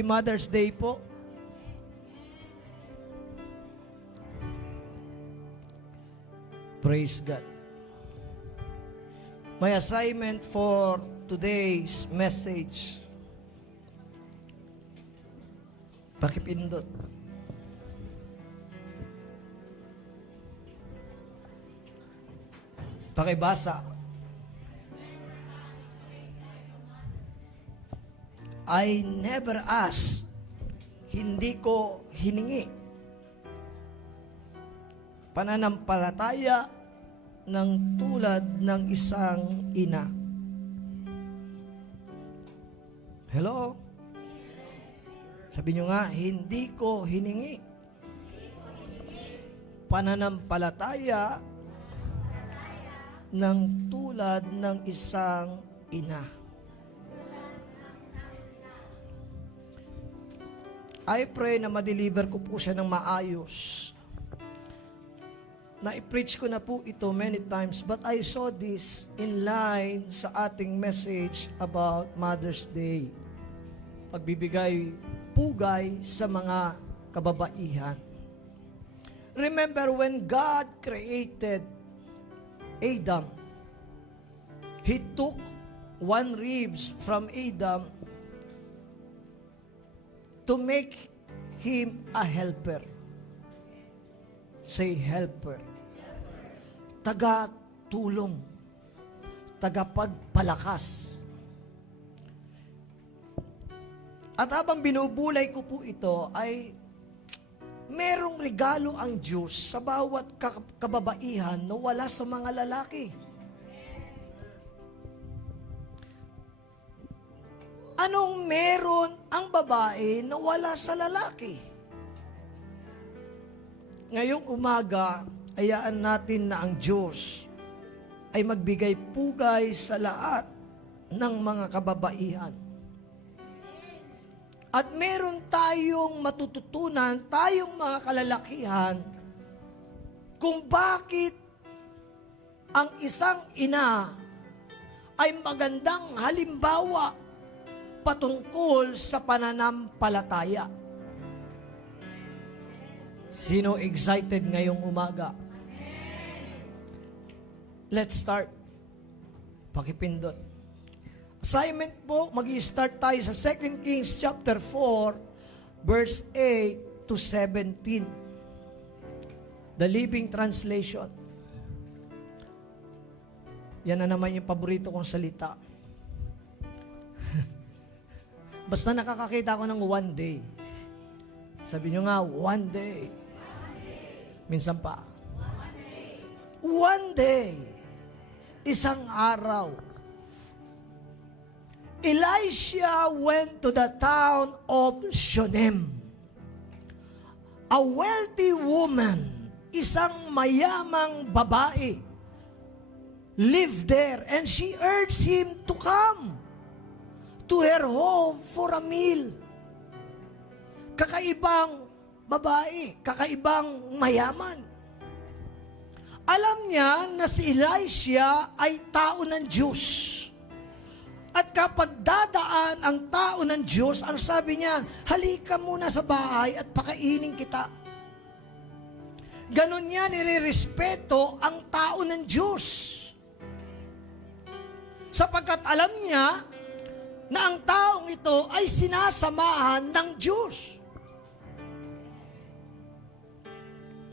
Happy Mother's Day po. Praise God. My assignment for today's message. Pakipindot. Pakibasa. I never ask. Hindi ko hiningi. Pananampalataya ng tulad ng isang ina. Hello? Sabi nyo nga, hindi ko hiningi. Pananampalataya ng tulad ng isang ina. I pray na ma-deliver ko po siya ng maayos. Na-preach ko na po ito many times, but I saw this in line sa ating message about Mother's Day. Pagbibigay pugay sa mga kababaihan. Remember when God created Adam, He took one ribs from Adam to make him a helper. Say helper. Taga-tulong. Tagapagpalakas. At habang binubulay ko po ito ay merong regalo ang Diyos sa bawat kababaihan na wala sa mga lalaki. Anong meron ang babae na wala sa lalaki? Ngayong umaga, hayaan natin na ang Diyos ay magbigay pugay sa lahat ng mga kababaihan. At meron tayong matututunan, tayong mga kalalakihan, kung bakit ang isang ina ay magandang halimbawa patungkol sa pananampalataya. Sino excited ngayong umaga? Let's start. Pakipindot. Assignment po, mag-i-start tayo sa 2 Kings chapter 4, verse 8 to 17. The Living Translation. Yan na naman yung paborito kong salita. Basta nakakakita ko ng one day. Sabi nyo nga, one day. Minsan pa. One day. Isang araw. Elisha went to the town of Shunem. A wealthy woman, isang mayamang babae, lived there and she urged him to come to her home for a meal. Kakaibang babae, kakaibang mayaman. Alam niya na si Elisha ay tao ng Diyos. At kapag dadaan ang tao ng Diyos, ang sabi niya, halika muna sa bahay at pakainin kita. Ganon niya nirerespeto ang tao ng Diyos. Sapagkat alam niya na ang taong ito ay sinasamahan ng Diyos.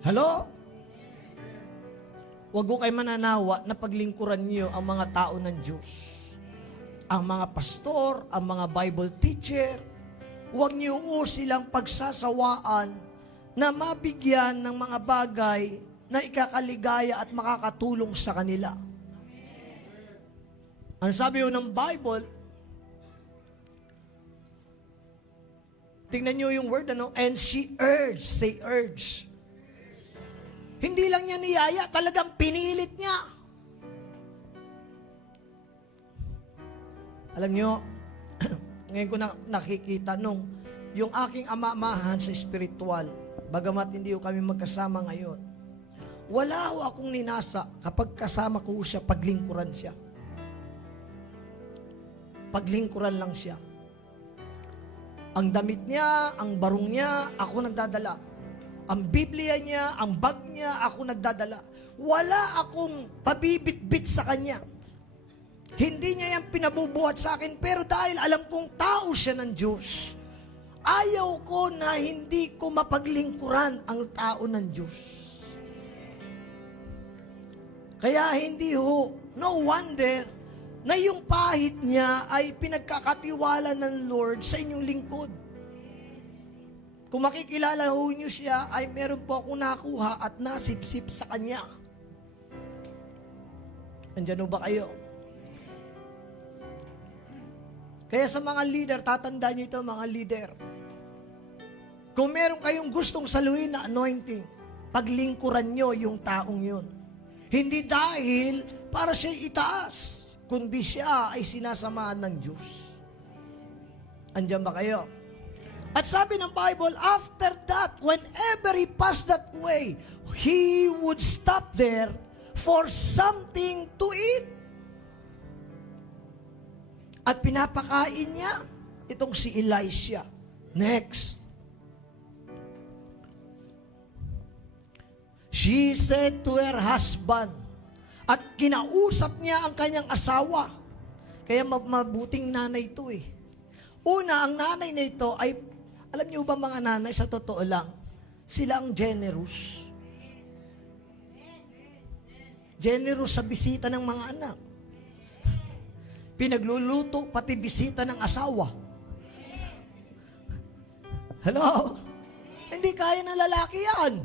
Hello? Huwag ko kayo mananawa na paglingkuran niyo ang mga tao ng Diyos. Ang mga pastor, ang mga Bible teacher, huwag niyo silang pagsasawaan na mabigyan ng mga bagay na ikakaligaya at makakatulong sa kanila. Ang sabi ng Bible, tingnan niyo yung word, and she urged, say urge. Hindi lang niya niyaya, talagang pinilit niya. Alam niyo, ngayon ko nakikita yung aking ama-amahan sa spiritual, bagamat hindi ko kami magkasama ngayon, wala ho akong ninasa kapag kasama ko siya, paglingkuran siya. Paglingkuran lang siya. Ang damit niya, ang barong niya, ako nagdadala. Ang Biblia niya, ang bag niya, ako nagdadala. Wala akong pabibit-bit sa kanya. Hindi niya yan pinabubuhat sa akin, pero dahil alam kong tao siya ng Diyos, ayaw ko na hindi ko mapaglingkuran ang tao ng Diyos. Kaya hindi no wonder na yung pahit niya ay pinagkakatiwala ng Lord sa inyong lingkod. Kung makikilala ho niyo siya, ay meron po akong nakuha at nasipsip sa kanya. Andyan ho ba kayo? Kaya sa mga leader, tatandaan niyo ito mga leader. Kung meron kayong gustong saluhin na anointing, paglingkuran niyo yung taong yun. Hindi dahil para siya itaas, kundi siya ay sinasamahan ng Diyos. Andiyan ba kayo? At sabi ng Bible, after that, whenever he passed that way, he would stop there for something to eat. At pinapakain niya itong si Elisha. Next. She said to her husband, at kinausap niya ang kanyang asawa. Kaya mabuting nanay ito eh. Una, ang nanay na ito ay, alam niyo ba mga nanay, sa totoo lang, sila ang generous. Generous sa bisita ng mga anak. Pinagluluto, pati bisita ng asawa. Hello? Hindi kaya ng lalaki yan.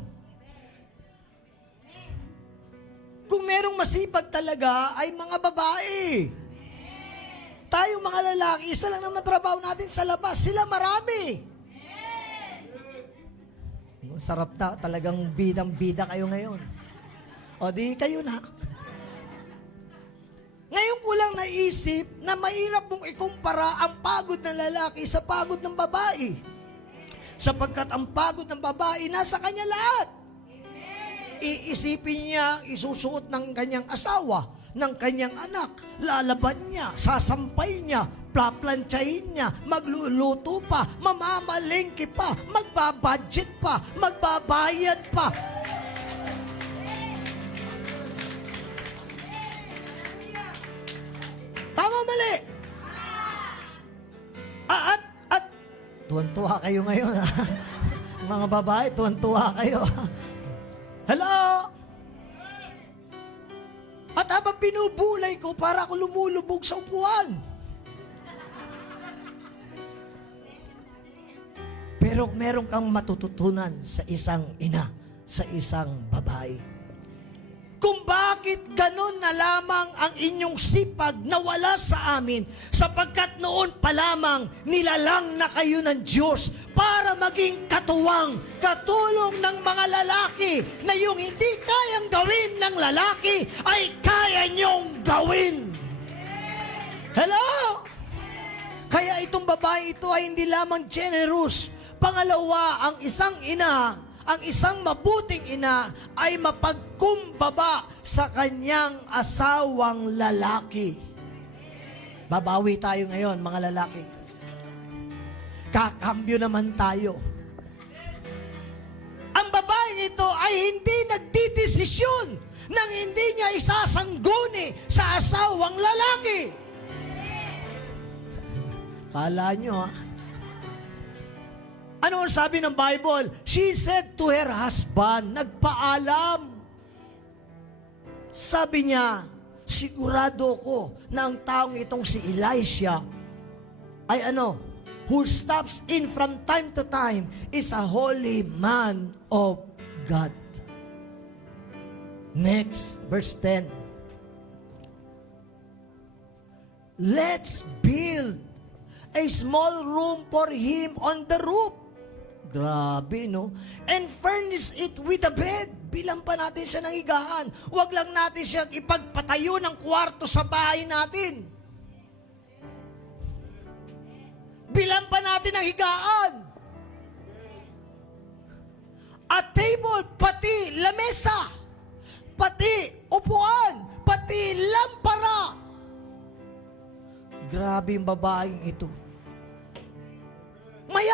Kung merong masipag talaga, ay mga babae. Tayo mga lalaki, isa lang naman trabaho natin sa labas. Sila marami. Sarap na, talagang bidang-bida kayo ngayon. O di kayo na. Ngayon ko lang naisip na mahirap mong ikumpara ang pagod ng lalaki sa pagod ng babae. Sapagkat ang pagod ng babae, nasa kanya lahat. Iisipin niya, isusuot ng kanyang asawa, ng kanyang anak, lalaban niya, sasampay niya, plaplantsahin niya, magluluto pa, mamamalengke pa, magbabudget pa, magbabayad pa. Tama mali? At tuwan-tuwa kayo ngayon. Mga babae, tuwan-tuwa kayo. Hello? At habang pinubulay ko, para ako lumulubog sa upuan. Pero meron kang matututunan sa isang ina, sa isang babae. Kung bakit ganun na lamang ang inyong sipag na wala sa amin, sapagkat noon pa lamang nilalang na kayo ng Diyos para maging katuwang, katulong ng mga lalaki na yung hindi kayang gawin ng lalaki ay kaya niyong gawin. Hello? Kaya itong babae ito ay hindi lamang generous. Pangalawa, ang isang ina, ang isang mabuting ina ay mapagkumbaba sa kanyang asawang lalaki. Babawi tayo ngayon, mga lalaki. Kakambyo naman tayo. Ang babaeng ito ay hindi nagdidesisyon nang hindi niya isasangguni sa asawang lalaki. Kala nyo ha? Ano ang sabi ng Bible? She said to her husband, nagpaalam. Sabi niya, sigurado ko na ang taong itong si Elisha ay who stops in from time to time is a holy man of God. Next, verse 10. Let's build a small room for him on the roof. Grabe, no? And furnish it with a bed. Bilang pa natin siya ng higaan. Huwag lang natin siya ipagpatayo ng kwarto sa bahay natin. Bilang pa natin ang higaan. A table, pati lamesa, pati upuan, pati lampara. Grabe yung babaeng ito. Maya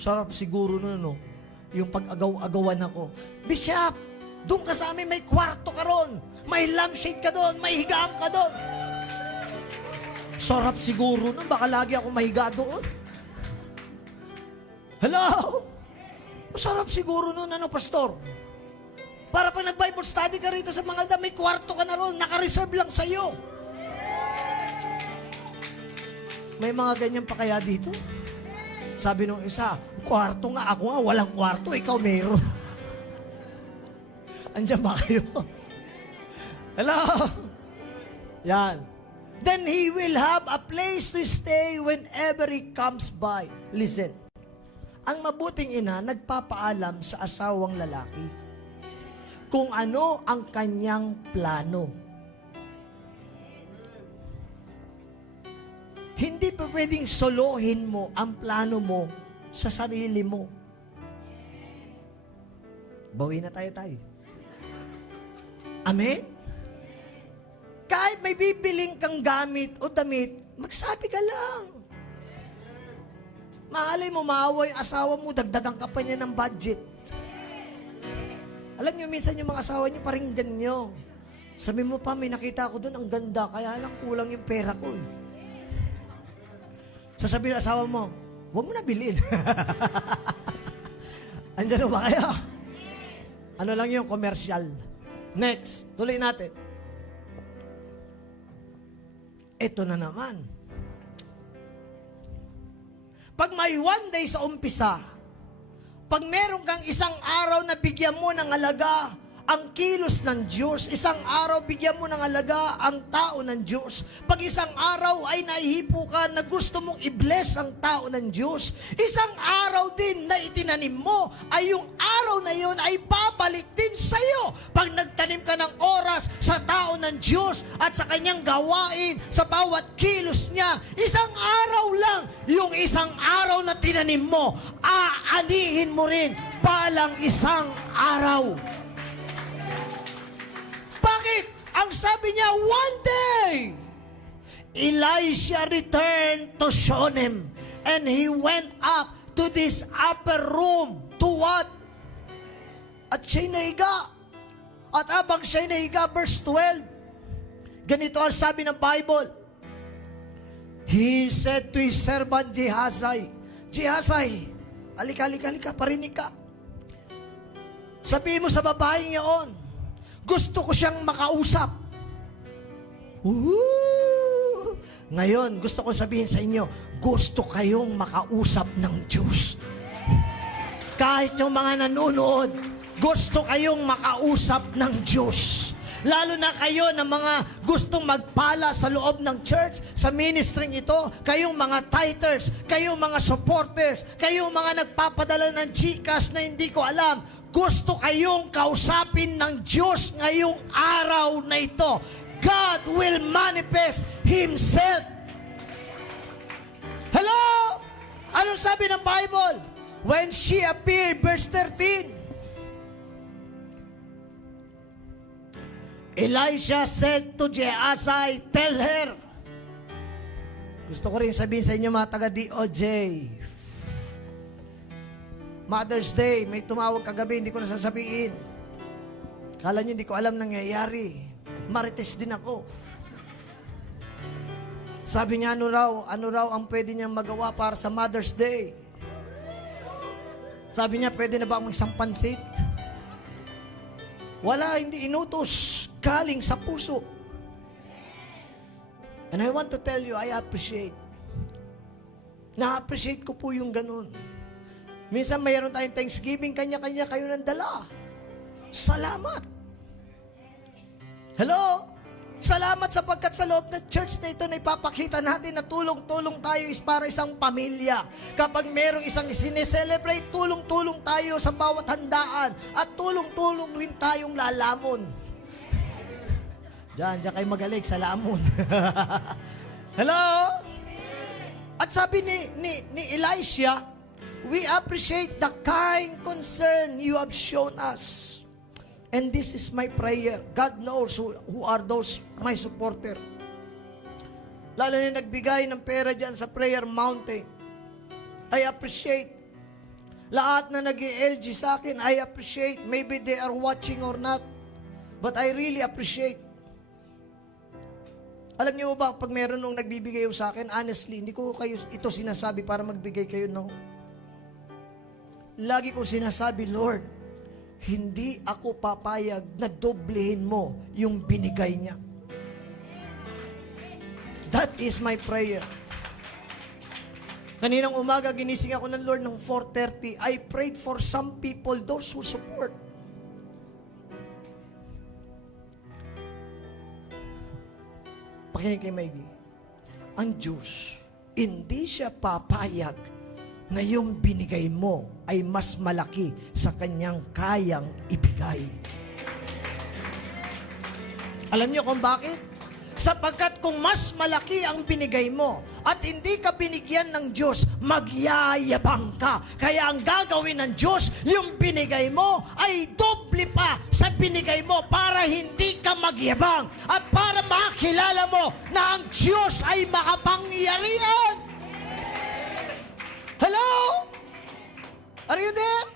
Sarap siguro nun, no? Yung pag-agaw-agawan ako. Bishop, doon ka sa amin, may kwarto ka ron. May lampshade ka doon, may higaan ka doon. Sarap siguro nun, baka lagi ako mahiga doon. Hello? Masarap siguro nun, ano, pastor? Para pag nag-Bible study ka rito sa Mangalda, may kwarto ka na ron, naka-reserve lang sa'yo. May mga ganyan pa kaya dito? Sabi nung isa, kwarto nga, ako nga, walang kwarto, ikaw meron. Andiyan ba kayo? Hello? Yan. Then he will have a place to stay whenever he comes by. Listen. Ang mabuting ina, nagpapaalam sa asawang lalaki kung ano ang kanyang plano. Hindi pa pwedeng solohin mo ang plano mo sa sarili mo. Bawi na tayo. Amen? Kahit may bibiling kang gamit o damit, magsabi ka lang. Mahalay mo, maawa yung asawa mo, dagdagan ka pa niya ng budget. Alam niyo, minsan yung mga asawa niyo, paringgan niyo. Sabi mo pa, may nakita ko doon, ang ganda, kaya lang kulang yung pera ko. Sasabihin ng asawa mo, huwag mo na bilhin. Andiyan ba kayo? Ano lang yung commercial. Next, tuloy natin. Ito na naman. Pag may one day sa umpisa, pag meron kang isang araw na bigyan mo ng halaga ang kilos ng Diyos, isang araw bigyan mo ng halaga ang tao ng Diyos. Pag isang araw ay nahihipo ka na gusto mong i-bless ang tao ng Diyos, isang araw din na itinanim mo ay yung araw na yun ay babalik din sa iyo. Pag nagtanim ka ng oras sa tao ng Diyos at sa kanyang gawain, sa bawat kilos niya, isang araw lang, yung isang araw na tinanim mo, aanihin mo rin palang isang araw. Bakit? Ang sabi niya, one day, Elisha returned to Shunem and he went up to this upper room to what? At siya'y nahiga. At habang siya'y nahiga, verse 12, ganito ang sabi ng Bible. He said to his servant Gehazi, Gehazi, halika, parinig ka. Sabihin mo sa babaeng yaon, gusto ko siyang makausap. Ngayon, gusto ko sabihin sa inyo, gusto kayong makausap ng Diyos. Kahit yung mga nanonood, gusto kayong makausap ng Diyos. Lalo na kayo na mga gustong magpala sa loob ng church, sa ministering ito, kayong mga tithers, kayong mga supporters, kayong mga nagpapadala ng GCash na hindi ko alam, gusto kayong kausapin ng Diyos ngayong araw na ito. God will manifest Himself. Hello? Anong sabi ng Bible? When she appeared, verse 13, Elisha said to Gehazi, tell her. Gusto ko rin sabihin sa inyo mga taga-DOJ, Mother's Day, may tumawag kagabi, hindi ko nasasabihin. Kala nyo hindi ko alam nangyayari. Marites din ako. Sabi niya, ano raw ang pwede niyang magawa para sa Mother's Day? Sabi niya, pwede na ba akong isang pansit? Wala, hindi inutos. Galing sa puso. And I want to tell you, I appreciate. Na-appreciate ko po yung ganun. Minsan mayroon tayong Thanksgiving, kanya-kanya kayo ng dala. Salamat. Hello? Salamat sapagkat sa loob ng church na ito na ipapakita natin na tulong-tulong tayo is para isang pamilya. Kapag mayroong isang sineselebrate, tulong-tulong tayo sa bawat handaan at tulong-tulong rin tayong lalamon. Diyan kayo magaling sa lamon. Hello? At sabi ni Elisha, we appreciate the kind concern you have shown us. And this is my prayer. God knows who are those my supporter. Lalo na nagbigay ng pera dyan sa prayer mountain. I appreciate. Lahat na nag-LG sa akin, I appreciate. Maybe they are watching or not. But I really appreciate. Alam niyo ba, pag meron nung nagbibigay sa akin, honestly, hindi ko kayo ito sinasabi para magbigay kayo, no. Lagi ko sinasabi, Lord, hindi ako papayag na doblehin mo yung binigay niya. That is my prayer. Kaninang umaga, ginising ako ng Lord ng 4:30. I prayed for some people, those who support. Pakinig kay Maggie. Ang Diyos, hindi siya papayag na yung binigay mo ay mas malaki sa kanyang kayang ibigay. Alam niyo kung bakit? Sapagkat kung mas malaki ang binigay mo at hindi ka binigyan ng Diyos, magyayabang ka. Kaya ang gagawin ng Diyos, yung binigay mo ay doble pa sa binigay mo para hindi ka magyabang at para makilala mo na ang Diyos ay makapangyarihan. Hello? Are you there?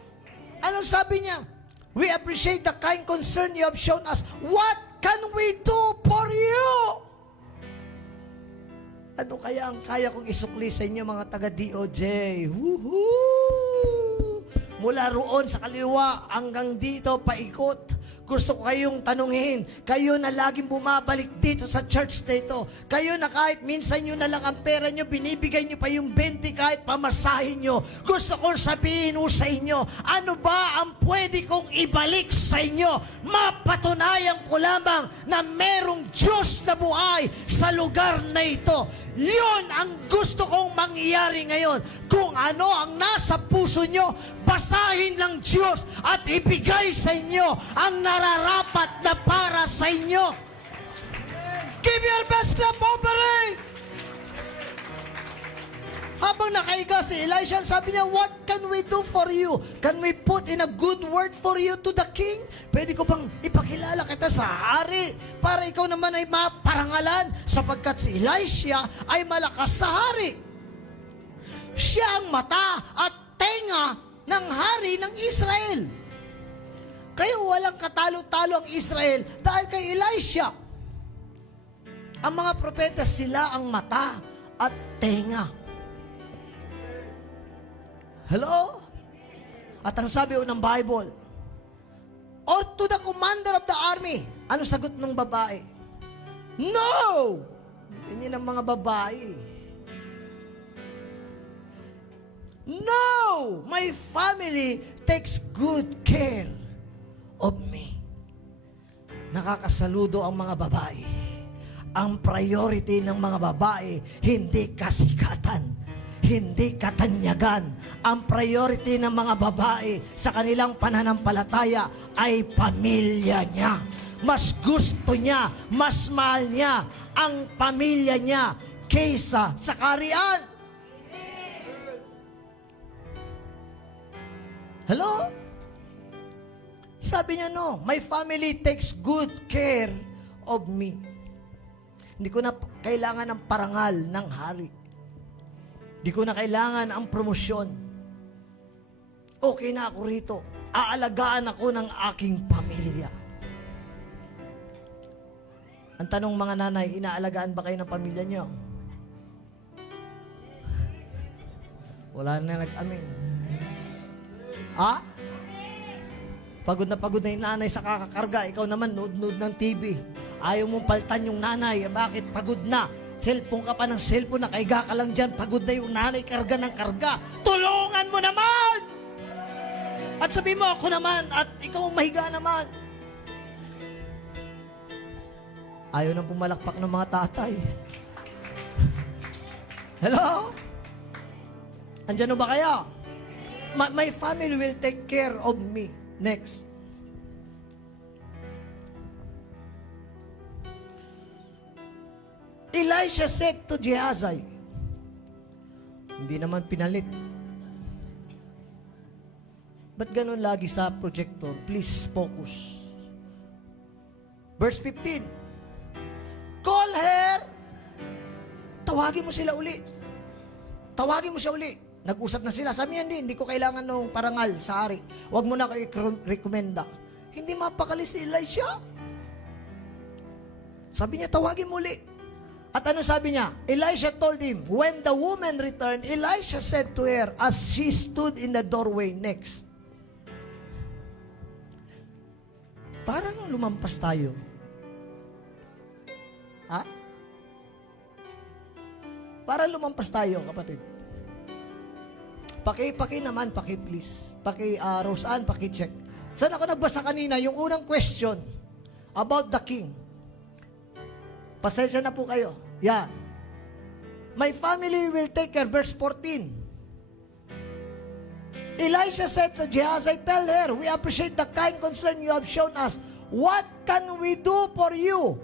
Anong sabi niya? We appreciate the kind concern you have shown us. What can we do for you? Ano kaya ang kaya kong isukli sa inyo mga taga-DOJ? Woohoo! Mula roon sa kaliwa hanggang dito, paikot. Gusto ko kayong tanungin, kayo na laging bumabalik dito sa church na ito, kayo na kahit minsan nyo na lang ang pera nyo, binibigay nyo pa yung 20 kahit pamasahin nyo. Gusto kong sabihin sa inyo, ano ba ang pwede kong ibalik sa inyo? Mapatunayan ko lamang na merong Diyos na buhay sa lugar na ito. Yun ang gusto kong mangyari ngayon. Kung ano ang nasa puso nyo, basahin ng Diyos at ibigay sa inyo ang nararapat na para sa inyo. Give your best clap offering! Habang nakaiga si Elisha, sabi niya, what can we do for you? Can we put in a good word for you to the king? Pwede ko bang ipakilala kita sa hari para ikaw naman ay maparangalan sapagkat si Elisha ay malakas sa hari. Siya ang mata at tenga ng hari ng Israel. Kaya walang katalo-talo ang Israel dahil kay Elisha. Ang mga propeta, sila ang mata at tenga. Hello? At ang sabi ng Bible, or to the commander of the army, ano sagot ng babae? No! Hindi ng mga babae. No! My family takes good care of me. Nakakasaludo ang mga babae. Ang priority ng mga babae, hindi kasikatan, hindi katanyagan. Ang priority ng mga babae sa kanilang pananampalataya ay pamilya niya. Mas gusto niya, mas mahal niya ang pamilya niya kaysa sa kaharian. Hello? Sabi niya, no, my family takes good care of me. Hindi ko na kailangan ng parangal ng hari. Hindi ko na kailangan ang promosyon. Okay na ako rito. Aalagaan ako ng aking pamilya. Ang tanong mga nanay, inaalagaan ba kayo ng pamilya niyo? Wala na nag-amin. Ha? Pagod na yung nanay sa kakakarga. Ikaw naman, nood-nood ng TV. Ayaw mong paltan yung nanay. Bakit? Pagod na. Cellphone ka pa ng cellphone, nakaiga ka lang dyan. Pagod na yung nanay, karga ng karga. Tulungan mo naman! At sabi mo, ako naman, at ikaw mahiga naman. Ayaw nang pumalakpak ng mga tatay. Hello? Andyan ba kayo? My family will take care of me. Next. Elisha said to Gehazi, hindi naman pinalit. Ba't ganun lagi sa projector? Please focus. Verse 15. Call her. Tawagin mo sila uli. Tawagin mo siya uli. Nag-usap na sila. Sabi niya, hindi ko kailangan ng parangal sa hari. Huwag mo na ako i-rekomenda. Hindi mapakali si Elisha. Sabi niya, tawagin muli. At ano sabi niya? Elisha told him, when the woman returned, Elisha said to her, as she stood in the doorway next. Parang lumampas tayo. Ha? Parang lumampas tayo, kapatid. Paki naman, please. Roseanne, check. Saan ako nagbasa kanina? Yung unang question about the king. Pasensya na po kayo. Yan. My family will take care. Verse 14. Elisha said to Gehazi, tell her, we appreciate the kind concern you have shown us. What can we do for you?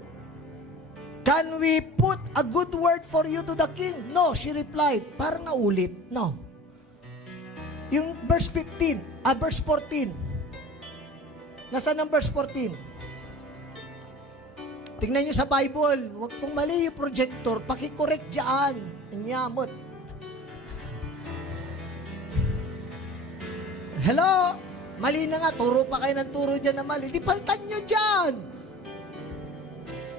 Can we put a good word for you to the king? No, she replied. Parang naulit. No. Yung verse 14. Nasaan ang verse 14? Tingnan nyo sa Bible. Huwag kong mali yung projector. Pakicorrect dyan. Anyamot. Hello? Mali na nga. Turo pa kayo ng turo dyan na mali. Di paltan nyo dyan.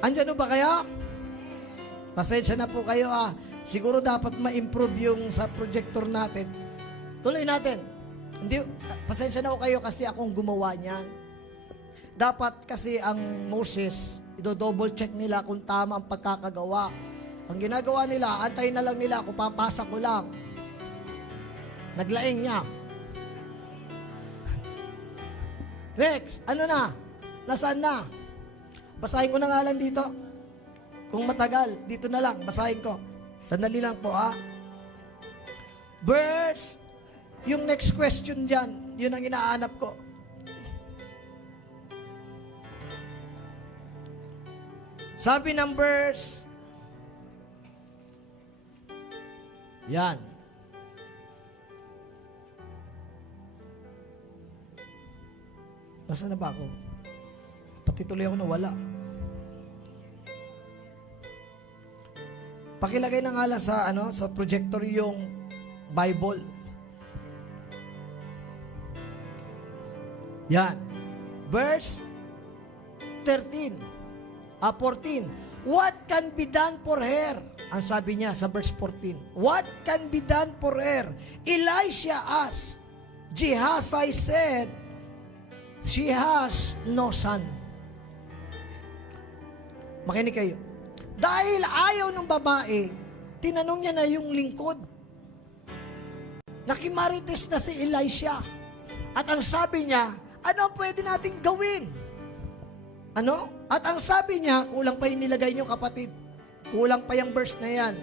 Andyan ba kaya? Pasensya na po kayo Siguro dapat ma-improve yung sa projector natin. Tuloy natin. Hindi, pasensya na ko kayo kasi akong gumawa niyan. Dapat kasi ang Moses, i-double check nila kung tama ang pagkakagawa. Ang ginagawa nila, antayin na lang nila kung papasa ko lang. Naglaing niya. Next, ano na? Nasaan na? Basahin ko na nga lang dito. Kung matagal, dito na lang, basahin ko. Sandali lang po Verse, yung next question dyan, yun ang inaanap ko. Sabi ng verse, yan. Nasaan na ba ako? Pati tuloy ako nawala. Pakilagay na nga lang sa projector yung Bible. Yan. Verse 14. What can be done for her? Ang sabi niya sa verse 14. What can be done for her? Elisha asked. Gehazi said, she has no son. Makinig kayo. Dahil ayaw ng babae, tinanong niya na yung lingkod. Nakimarites na si Elisha. At ang sabi niya, ano ang pwede nating gawin? Ano? At ang sabi niya, kulang pa yung nilagay niyo kapatid. Kulang pa yung verse na yan.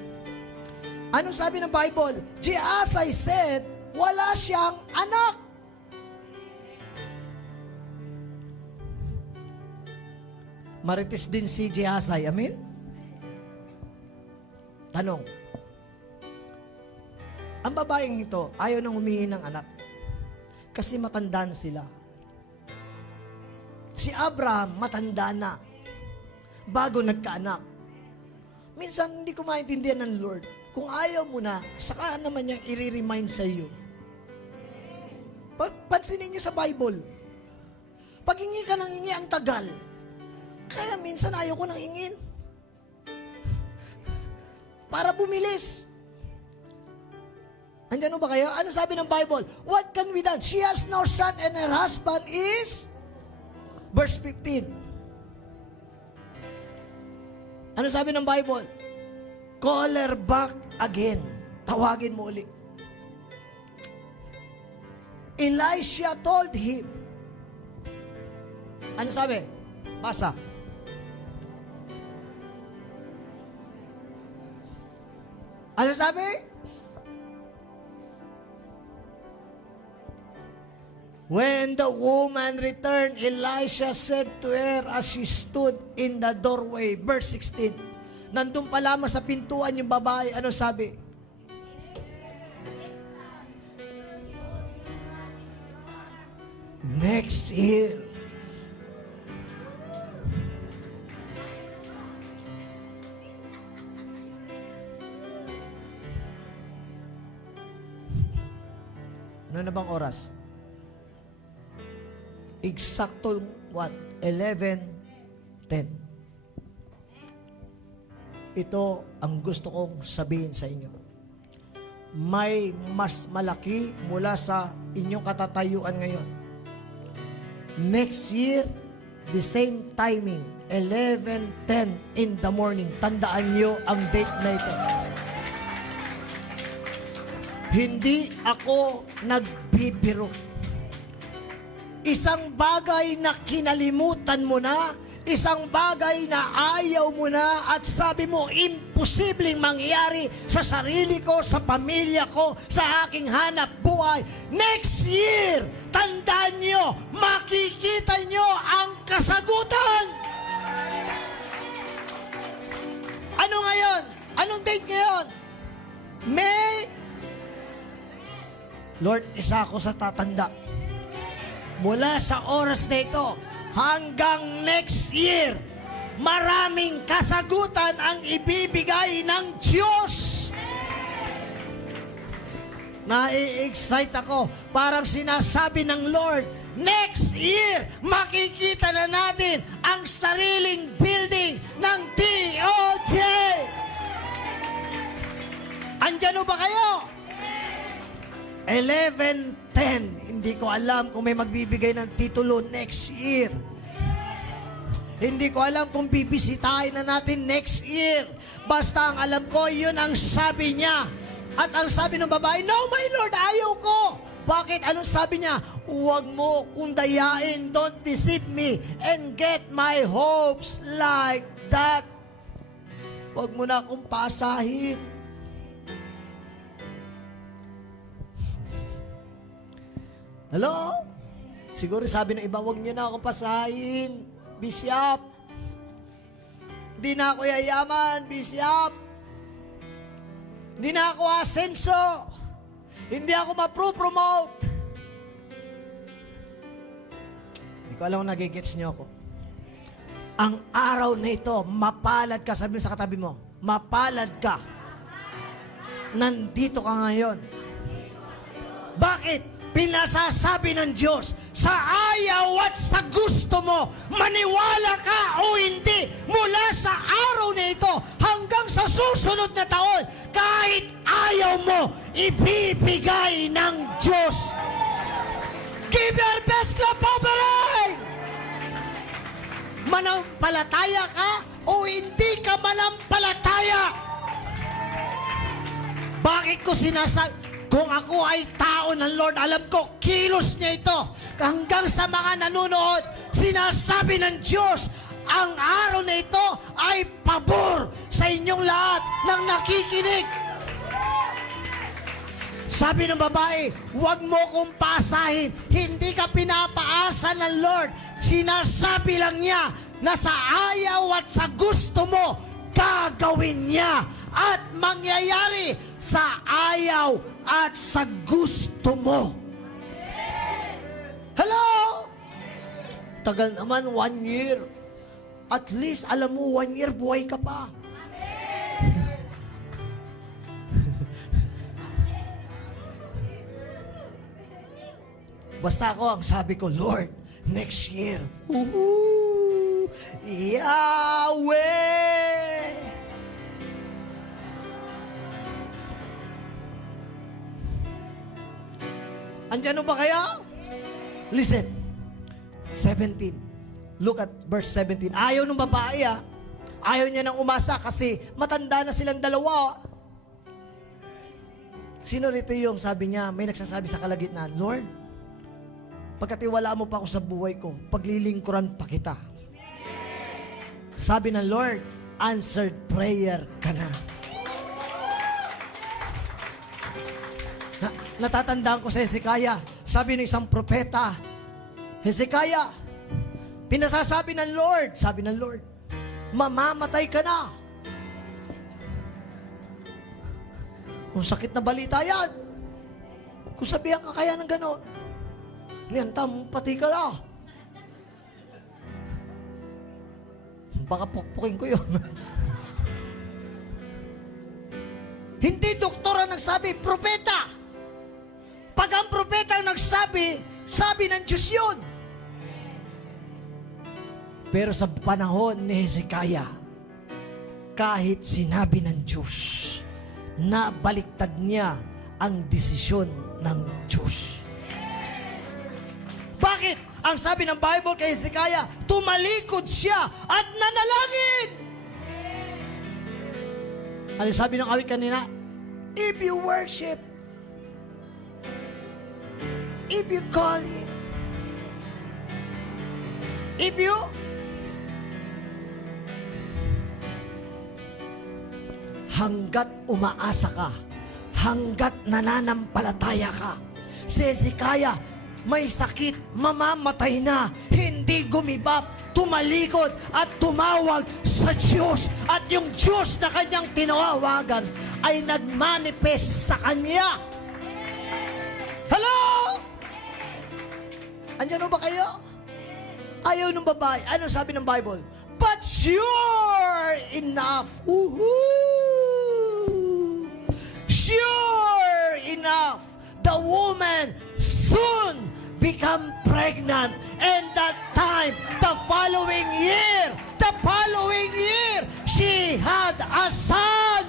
Anong sabi ng Bible? Gehazi said, wala siyang anak. Marites din si Gehazi. Amen? Tanong. Ang babaeng ito, ayaw nang humingi ng anak. Kasi matandaan sila. Si Abraham, matanda na. Bago nagkaanak. Minsan, hindi ko maintindihan ng Lord. Kung ayaw mo na, saka naman niyang i-remind sa iyo. Pansinin niyo sa Bible. Pag hingi ka ng hingi, ang tagal. Kaya minsan ayaw ko nang hingin. Para bumilis. Andyan ba kayo? Ano sabi ng Bible? What can we do? She has no son and her husband is... Verse 15. Ano sabi ng Bible? Call her back again. Tawagin mo ulit. Elisha told him. Ano sabi? Basa. Ano sabi? When the woman returned, Elisha said to her as she stood in the doorway, verse 16, nandun pa lamang sa pintuan yung babae, ano sabi? Next year. Ano na bang oras? Eksaktong what? 11:10. Ito ang gusto kong sabihin sa inyo. May mas malaki mula sa inyong katatayuan ngayon. Next year, the same timing, 11:10 in the morning. Tandaan nyo ang date na ito. Hindi ako nagbibiro. Isang bagay na kinalimutan mo na, isang bagay na ayaw mo na at sabi mo, imposibleng mangyari sa sarili ko, sa pamilya ko, sa aking hanap buhay. Next year, tandaan nyo, makikita nyo ang kasagutan. Ano ngayon? Anong date ngayon? May. Lord, isa ako sa tatanda. Mula sa oras na ito, hanggang next year, maraming kasagutan ang ibibigay ng Diyos. Nai-excite ako. Parang sinasabi ng Lord, next year, makikita na natin ang sariling building ng DOJ. Andyan ba kayo? 11:10. Hindi ko alam kung may magbibigay ng titulo next year. Hindi ko alam kung bibisitahin na natin next year. Basta ang alam ko, yun ang sabi niya. At ang sabi ng babae, no, my Lord, ayaw ko. Bakit? Anong sabi niya? Huwag mo kung dayain, don't deceive me, and get my hopes like that. Huwag mo na akong pasahin. Hello? Siguro sabi ng iba, huwag niyo na akong pasahin, Bishop. Hindi na ako yayaman, Bishop. Hindi na ako asenso. Hindi ako ma-promote. Hindi ko alam kung nagigets niyo ako. Ang araw na ito, mapalad ka. Sabi mo sa katabi mo, mapalad ka. Nandito ka ngayon. Bakit? Pinasasabi ng Diyos, sa ayaw at sa gusto mo, maniwala ka o hindi, mula sa araw na ito hanggang sa susunod na taon, kahit ayaw mo, ibibigay ng Diyos. Give your best clap, Poperay! Manampalataya ka o hindi ka manampalataya? Bakit ko sinasabi? Kung ako ay tao ng Lord, alam ko, kilos niya ito. Hanggang sa mga nanonood, sinasabi ng Diyos, ang araw na ito ay pabor sa inyong lahat ng nakikinig. Sabi ng babae, huwag mo kong pasahin. Hindi ka pinapaasa ng Lord. Sinasabi lang niya na sa ayaw at sa gusto mo, gagawin niya at mangyayari sa ayaw at sa gusto mo. Hello? Tagal naman, 1 year. At least, alam mo, 1 year, buhay ka pa. Basta ako, ang sabi ko, Lord, next year, Yahweh! Andiyan ba kaya? Listen. 17. Look at verse 17. Ayaw ng babae, ayaw niya nang umasa kasi matanda na silang dalawa. Sino rito yung sabi niya, may nagsasabi sa kalagitnaan, Lord, pagkatiwala mo pa ako sa buhay ko, paglilingkuran pa kita. Sabi ng Lord, answered prayer ka na. Natatandaan ko sa Hezekiah, sabi ng isang propeta, Hezekiah, pinasasabi ng Lord, sabi ng Lord, mamamatay ka na. Kung sakit na balita yan, kung sabihan ka kaya ng ganon, niyantam, pati ka na. Baka pukpukin ko yun. Hindi doktor ang nagsabi, propeta. Pag ang propeta ang nagsabi, sabi ng Diyos yun. Pero sa panahon ni Hezekiah, kahit sinabi ng Diyos, nabaliktad niya ang desisyon ng Diyos. Bakit? Ang sabi ng Bible kay Hezekiah, tumalikod siya at nanalangin. Ano sabi ng awit kanina? If you worship, if you call Him, if you hanggat umaasa ka, hanggat nananampalataya ka. Si Hezekiah, may sakit, mamamatay na, hindi gumibap, tumalikod at tumawag sa Diyos. At yung Diyos na kanyang tinawagan ay nagmanifest sa kanya. Hello? Andiyan ba kayo? Ayaw ng babae. Ano sabi ng Bible? But sure enough. Woohoo! Sure enough. The woman soon become pregnant, and that time, the following year, she had a son.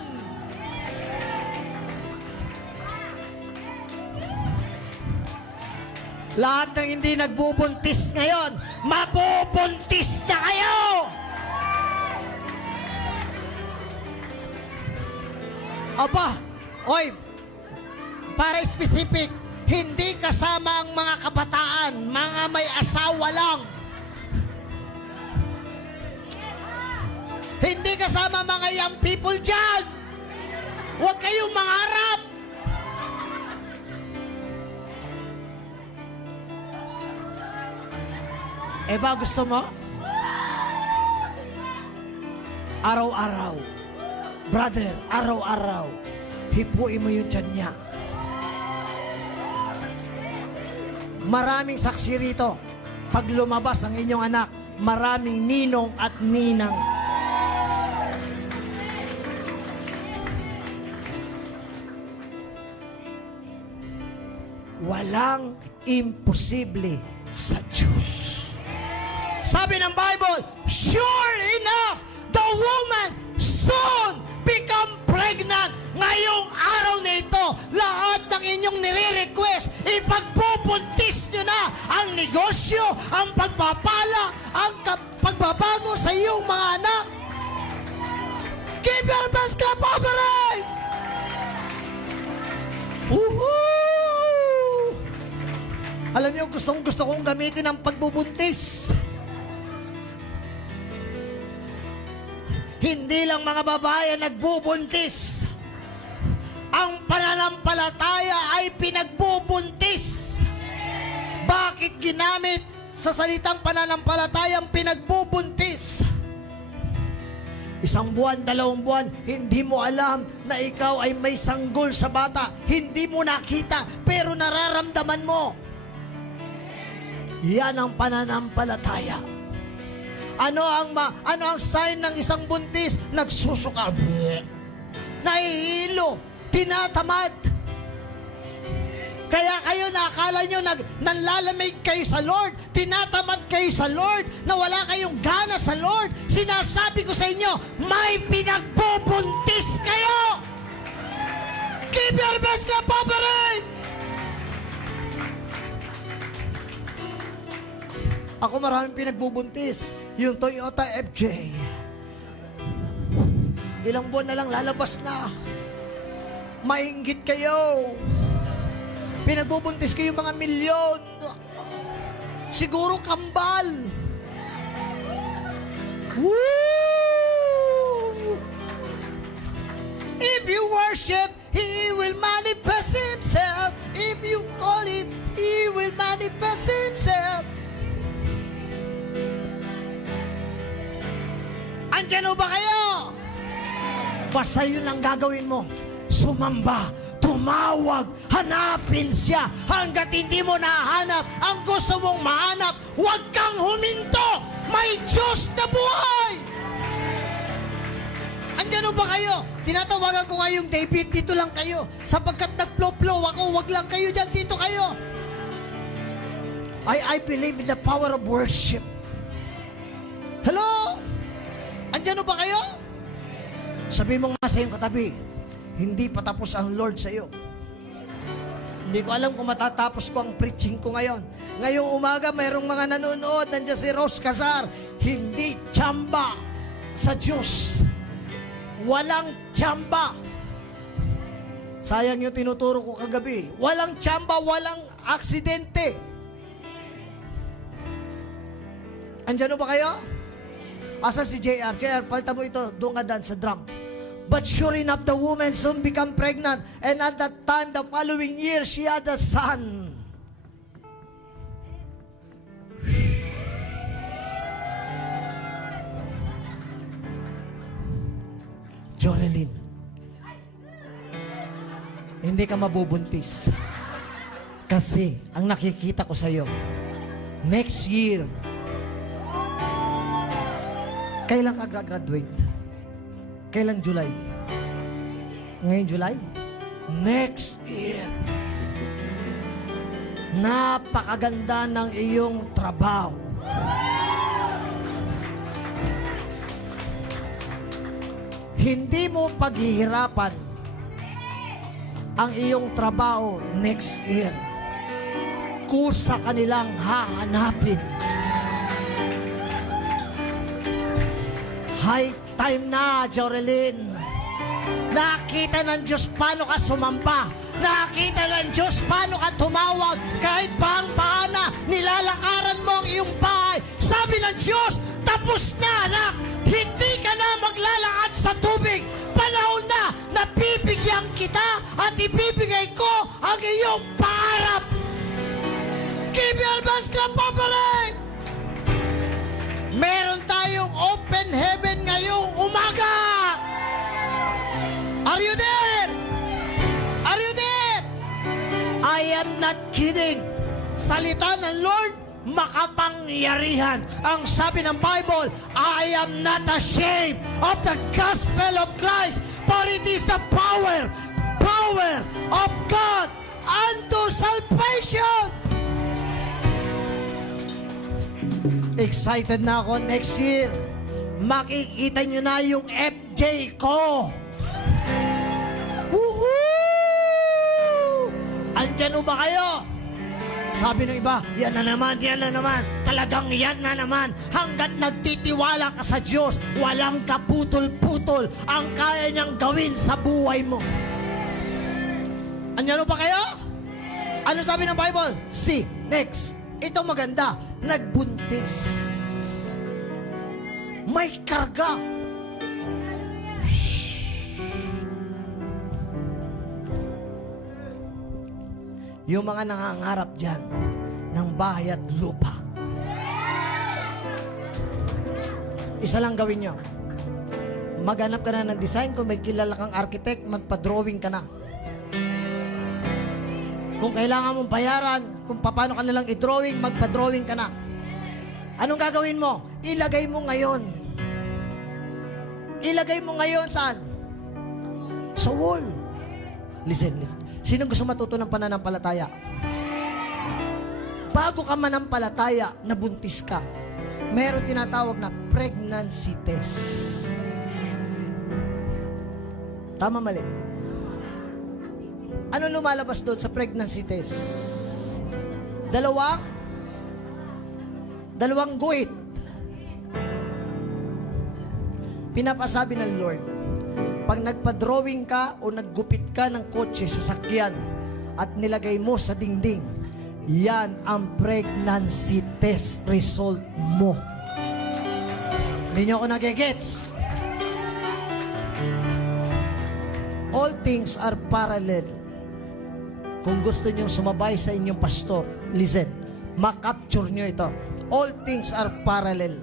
Lahat ng hindi nagbubuntis ngayon, mabubuntis na kayo! Aba, oy, para specific, hindi kasama ang mga kabataan, mga may asawa lang. Hindi kasama mga young people dyan. Huwag kayong mangarap. Eh ba gusto mo? Araw-araw. Brother, araw-araw. Hipuin mo yung tiyan niya. Maraming saksi rito. Pag lumabas ang inyong anak, maraming ninong at ninang. Walang imposible sa Diyos. Sabi ng Bible, sure enough, the woman soon become pregnant. Ngayong araw na ito, lahat ng inyong nire-request, ipagbubuntis nyo na ang negosyo, ang pagpapala, ang pagbabago sa iyong mga anak. Give your best clap, Oberoi! Woohoo! Alam niyo, gusto kong gamitin ang pagbubuntis. Hindi lang mga babae nagbubuntis. Ang pananampalataya ay pinagbubuntis. Bakit ginamit sa salitang pananampalataya ang pinagbubuntis? 1 buwan, 2 buwan, hindi mo alam na ikaw ay may sanggol sa bata. Hindi mo nakita, pero nararamdaman mo. Yan ang pananampalataya. Ano ang sign ng isang buntis? Nagsusuka. Nahihilo. Tinatamad. Kaya kayo nakakala nyo nanlalamig kayo sa Lord, tinatamad kayo sa Lord, na wala kayong gana sa Lord. Sinasabi ko sa inyo, may pinagbubuntis kayo. Give your best clap, Oberoi! Ako maraming pinagbubuntis. Yung Toyota FJ. Ilang buwan na lang lalabas na. Mainggit kayo. Pinagbubuntis kayo mga milyon. Siguro kambal. Woo! If you worship, He will manifest Himself. If you call Him, He will manifest Himself. Andiyan ba kayo? Basta yun ang gagawin mo. Sumamba, tumawag, hanapin siya. Hanggat hindi mo nahanap ang gusto mong mahanap, huwag kang huminto. May Diyos na buhay. Andiyan ano ba kayo? Tinatawagan ko nga yung David, dito lang kayo. Sapagkat nag-flow-flow ako, wag lang kayo dyan, dito kayo. I believe in the power of worship. Hello? Andyan ba kayo? Sabi mo nga sa iyong katabi, hindi pa tapos ang Lord sa iyo. Hindi ko alam kung matatapos ko ang preaching ko ngayon. Ngayong umaga, mayroong mga nanonood. Nandiyan si Rose Casar. Hindi tsamba sa Diyos. Walang tsamba. Sayang yung tinuturo ko kagabi. Walang tsamba, walang aksidente. Andyan ba kayo? Asa si JR? JR, palta mo ito. Doon ka dan sa drum. But sure enough, the woman soon became pregnant. And at that time, the following year, she had a son. Jorelyn, hindi ka mabubuntis. Kasi, ang nakikita ko sa'yo, next year, kailan ka graduate? Kailan July? Ngayon July? Next year. Napakaganda ng iyong trabaho. Hindi mo paghihirapan ang iyong trabaho next year. Kusa kanilang hahanapin. High time na, Jorelyn. Nakita ng Diyos paano ka sumamba. Nakita ng Diyos paano ka tumawag. Kahit paana, nilalakaran mo ang iyong bahay. Sabi ng Diyos, tapos na, anak. Hindi ka na maglalakad sa tubig. Panahon na, napibigyan kita at ibibigay ko ang iyong pangarap. Give your best clap, Papa. Meron tayong open heaven ngayong umaga. Are you there? Are you there? I am not kidding. Salita ng Lord, makapangyarihan. Ang sabi ng Bible, I am not ashamed of the gospel of Christ, for it is the power of God unto salvation. Excited na ako next year. Makikita nyo na yung FJ ko. Woohoo! Andyan ba kayo? Sabi ng iba, yan na naman, yan na naman. Talagang yan na naman. Hanggat nagtitiwala ka sa Diyos, walang kaputol-putol ang kaya niyang gawin sa buhay mo. Andyan ba kayo? Ano sabi ng Bible? See, next. Ito maganda, nagbuntis. May karga. Yung mga nangangarap dyan ng bahay at lupa. Isa lang gawin nyo. Maghanap ka na ng design. Kung may kilala kang architect, magpa-drawing ka na. Kung kailangan mong bayaran, kung paano ka nalang i-drawing, magpa-drawing ka na. Anong gagawin mo? Ilagay mo ngayon. Ilagay mo ngayon saan? Sa wall. Listen. Sino gusto matuto ng pananampalataya? Bago ka manampalataya, nabuntis ka. Meron tinatawag na pregnancy test. Tama, mali? Ano lumalabas doon sa pregnancy test? Dalawang guhit. Pinapasabi ng Lord, pag nagpa-drawing ka o naggupit ka ng kotse sa sakyan at nilagay mo sa dingding, yan ang pregnancy test result mo. Hindi nyo ako nagigets. All things are parallel. Kung gusto nyo sumabay sa inyong pastor, listen, makapture nyo ito. All things are parallel.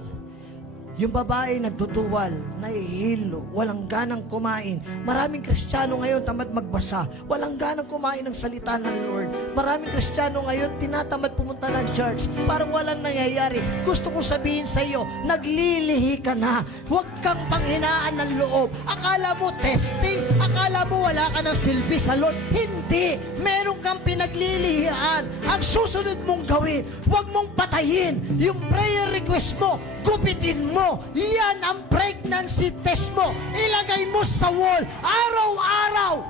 Yung babae nagtutuwal, nahihilo, walang ganang kumain. Maraming Kristiyano ngayon tamad magbasa, walang ganang kumain ng salita ng Lord. Maraming Kristiyano ngayon tinatamad pumunta ng church, parang walang nangyayari. Gusto kong sabihin sa iyo, naglilihi ka na. Huwag kang panghinaan ng loob. Akala mo testing, akala mo wala ka ng silbi sa Lord. Hindi, meron kang pinaglilihian. Ang susunod mong gawin, huwag mong patayin yung prayer request mo. Gupitin mo. Yan ang pregnancy test mo. Ilagay mo sa wall. Araw-araw.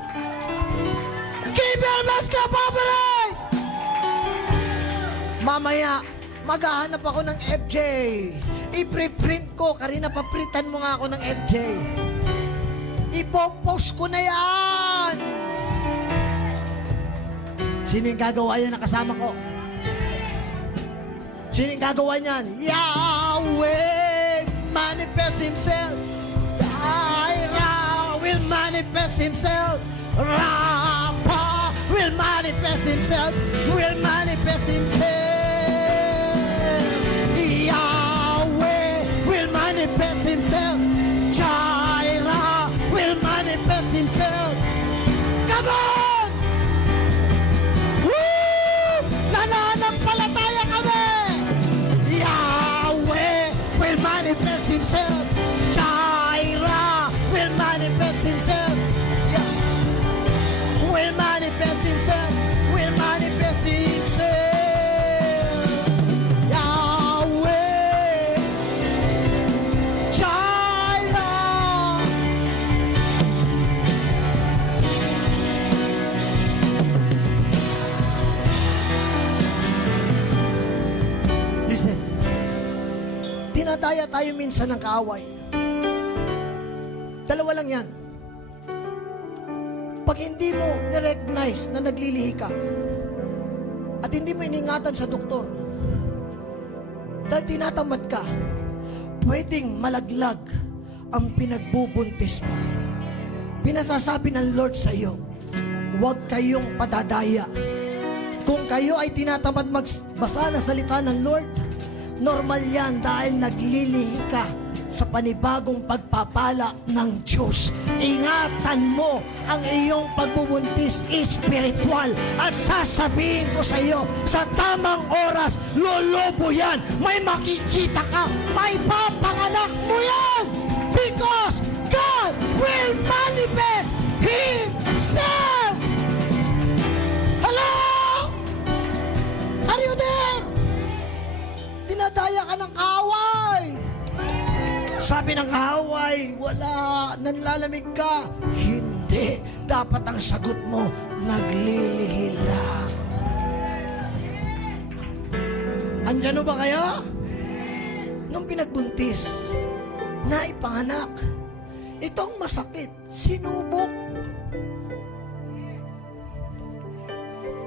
Keep your mask up, Papa! Mamaya, maghahanap ako ng FJ. I-print ko. Karina, paprintan mo nga ako ng FJ. Ipopost ko na yan. Sino yung gagawa yan na kasama ko? Sino yung gagawa niyan? Yahweh manifest Himself. Jireh will manifest Himself. Rapha will manifest Himself. Will manifest Himself. Yahweh will manifest Himself. Jireh will manifest Himself. Come on! Woo! Nananampalataya kami! Yahweh will manifest Himself. Jireh will manifest Himself. Yeah. Will manifest Himself. Will manifest Himself. Yahweh. Jireh. Listen. Tinadaya tayo minsan ng kaaway. Dalawa lang yan. Pag hindi mo na-recognize na naglilihi ka at hindi mo iningatan sa doktor dahil tinatamad ka, pwedeng malaglag ang pinagbubuntis mo. Pinasasabi ng Lord sa iyo, huwag kayong padadaya. Kung kayo ay tinatamad magbasa ng salita ng Lord, normal yan dahil naglilihi ka sa panibagong pagpapala ng Diyos. Ingatan mo ang iyong pagbubuntis espiritual at sasabihin ko sa iyo, sa tamang oras, lolobo yan. May makikita ka, may papanganak mo yan. Because God will manifest Himself. Hello? Are you there? Dinadaya ka ng kaaway. Sabi ng kaaway, wala, nanlalamig ka. Hindi. Dapat ang sagot mo, naglilihi lang. Andyan ba kayo? Nung pinagbuntis, naipanganak, itong masakit, sinubok.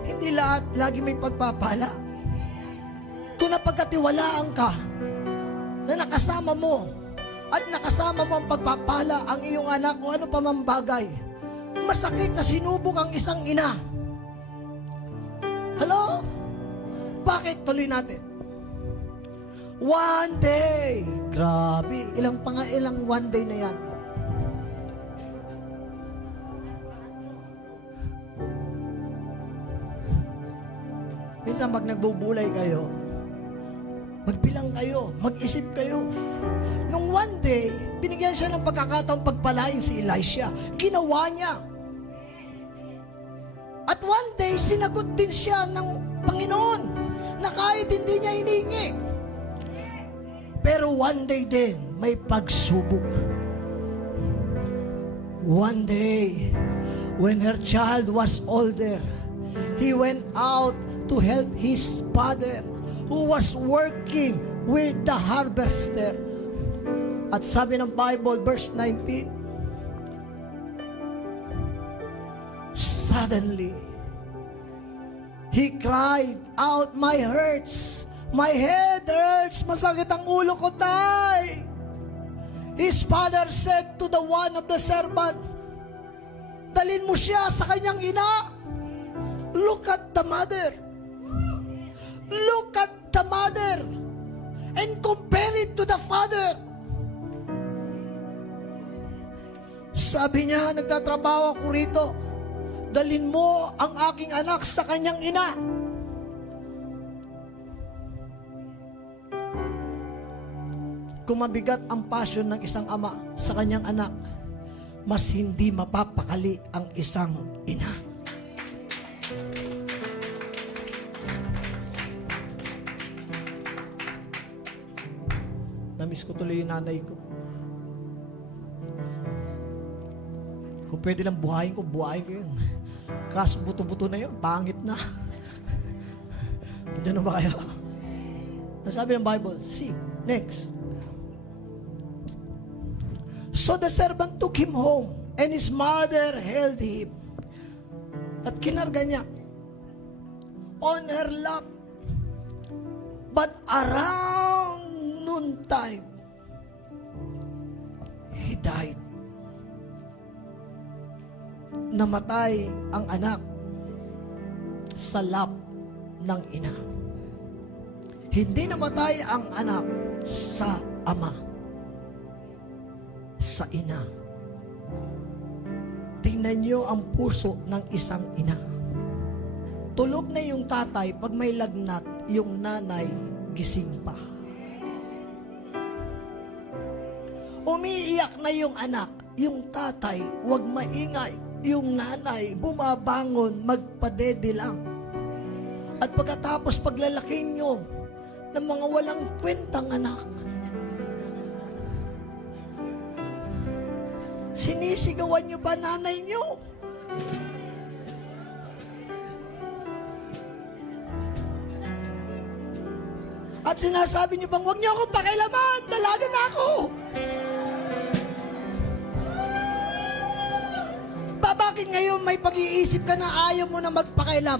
Hindi lahat, lagi may pagpapala. Kung napagkatiwalaan ka, na nakasama mo, at nakasama mo ang pagpapala ang iyong anak o ano pa mang bagay, masakit na sinubok ang isang ina. Hello? Bakit? Tuloy natin. One day. Grabe. Ilang one day na yan. Minsan pag nagbubulay kayo, magbilang kayo, mag-isip kayo. Nung one day, binigyan siya ng pagkakataong pagpalain si Elisha. Ginawa niya. At one day, sinagot din siya ng Panginoon na kahit hindi niya hiningi. Pero one day din, may pagsubok. One day, when her child was older, he went out to help his father who was working with the harvester. At sabi ng Bible, verse 19, suddenly, he cried out, my hurts, my head hurts, masakit ang ulo ko, tay. His father said to the one of the servant, dalin mo siya sa kanyang ina. Look at the mother. Look at the mother and compare it to the father. Sabi niya, nagtatrabaho ako rito. Dalin mo ang aking anak sa kanyang ina. Kung mabigat ang passion ng isang ama sa kanyang anak, mas hindi mapapakali ang isang ina. Namiss ko tuloy yung nanay ko. Kung pwede lang buhayin ko yun. Kaso buto-buto na yun, pangit na. Nandiyan na ba kayo? Ang sabi ng Bible, see, next. So the servant took him home, and his mother held him. At kinarga niya on her lap. But around noontime, he died. Namatay ang anak sa lap ng ina. Hindi namatay ang anak sa ama, sa ina. Tingnan niyo ang puso ng isang ina. Tulog na yung tatay, pag may lagnat, yung nanay gising pa. Umiiyak na yung anak, yung tatay, huwag maingay. Yung nanay, bumabangon, magpadede lang. At pagkatapos paglalaki nyo ng mga walang kwentang anak, sinisigawan nyo pa nanay nyo. At sinasabi nyo bang, huwag nyo akong pakialaman, dalaga na ako. Bakit ngayon may pag-iisip ka na ayaw mo na magpakailam?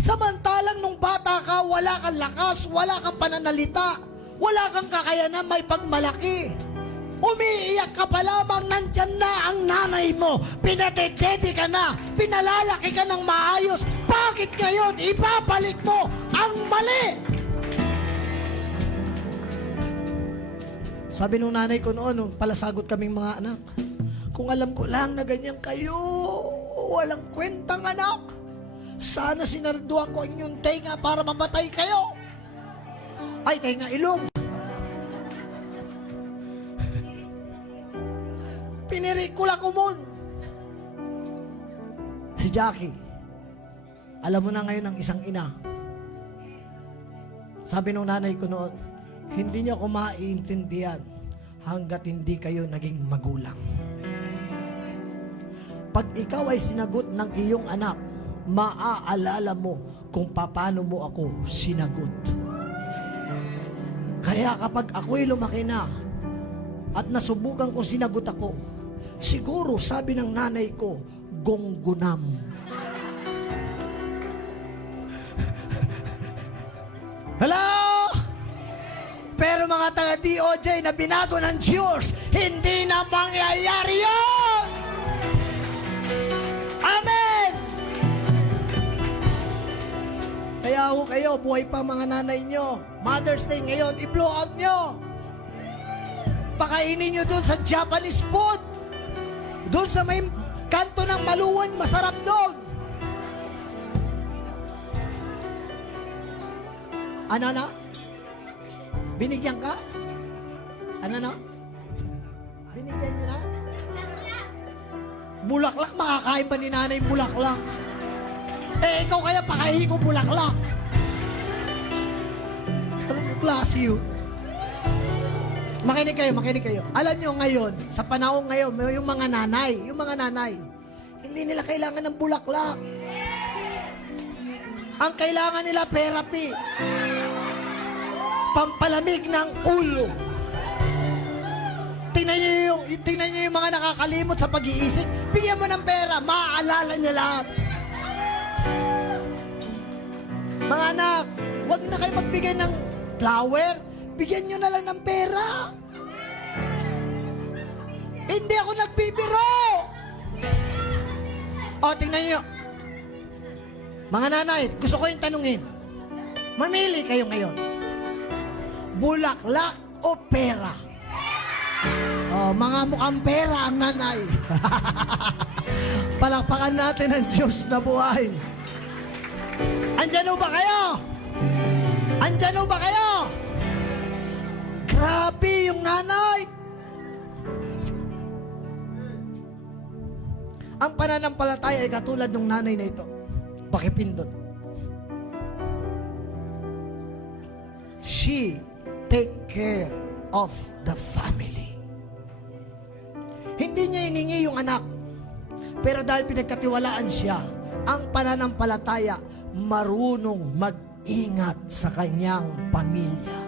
Samantalang nung bata ka, wala kang lakas, wala kang pananalita, wala kang kakayanan may pagmalaki. Umiiyak ka pa lamang, nandyan na ang nanay mo. Pinadedede ka na, pinalalaki ka ng maayos. Bakit ngayon ipapalik mo ang mali? Sabi nung nanay ko noon, nung palasagot kaming mga anak, kung alam ko lang na ganyan kayo, walang kwentang anak, sana sinarduan ko inyong tenga para mamatay kayo. Ay, tenga ilong. Pinirikula ko mon. Si Jackie, alam mo na ngayon ang isang ina. Sabi nung nanay ko noon, hindi niya ako maiintindihan hanggat hindi kayo naging magulang. Pag ikaw ay sinagot ng iyong anak, maaalala mo kung paano mo ako sinagot. Kaya kapag ako'y lumaki na at nasubukan kong sinagot ako, siguro sabi ng nanay ko, gonggunam. Hello? Pero mga taga-DOJ na binago ng Diyos, hindi na mangyayari yun! Amen! Kaya ho kayo, buhay pa mga nanay nyo. Mother's Day ngayon, i-blow out nyo. Pakainin nyo dun sa Japanese food. Dun sa may kanto ng Maluwan, masarap doon. Ano na? Binigyan ka? Ano na? Binigyan nyo na? Bulaklak, makakain pa ni nanay bulaklak. Eh, ikaw kaya pakainin ko bulaklak. Anong klase yun? Makinig kayo. Alam nyo ngayon, sa panahon ngayon, yung mga nanay, hindi nila kailangan ng bulaklak. Ang kailangan nila, therapy. Pampalamig ng ulo. Tingnan nyo yung mga nakakalimot sa pag-iisip. Bigyan mo ng pera, maaalala niya lahat. Mga anak, huwag na kayo magbigay ng flower. Bigyan nyo na lang ng pera. Hindi ako nagbibiro. O, tingnan nyo. Mga nanay, gusto ko yung tanungin. Mamili kayo ngayon. Bulaklak o pera? O, Oh, mga mukhang pera ang nanay. Palakpakan natin ang Diyos na buhay. Andyan ho ba kayo? Andyan ho ba kayo? Grabe yung nanay. Ang pananampalataya ay katulad ng nanay na ito. Pakipindot. She take care of the family. Hindi niya iningi yung anak. Pero dahil pinagkatiwalaan siya, ang pananampalataya marunong mag-ingat sa kanyang pamilya.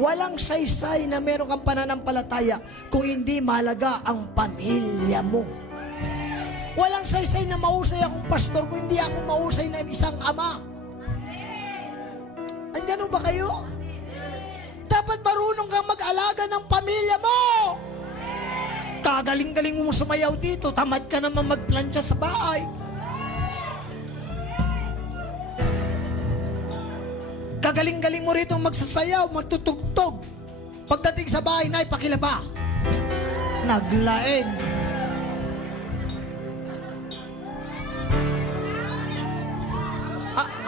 Walang saysay na meron kang pananampalataya kung hindi mahalaga ang pamilya mo. Walang saysay na mahusay akong pastor kung hindi ako mahusay na isang ama. Andyan ba kayo? Dapat marunong kang mag-alaga ng pamilya mo. Kagaling-galing mo sumayaw dito, tamad ka naman magplansya sa bahay. Kagaling-galing mo rito magsasayaw, magtutugtog. Pagdating sa bahay, nay, pakilaba. Naglaeng.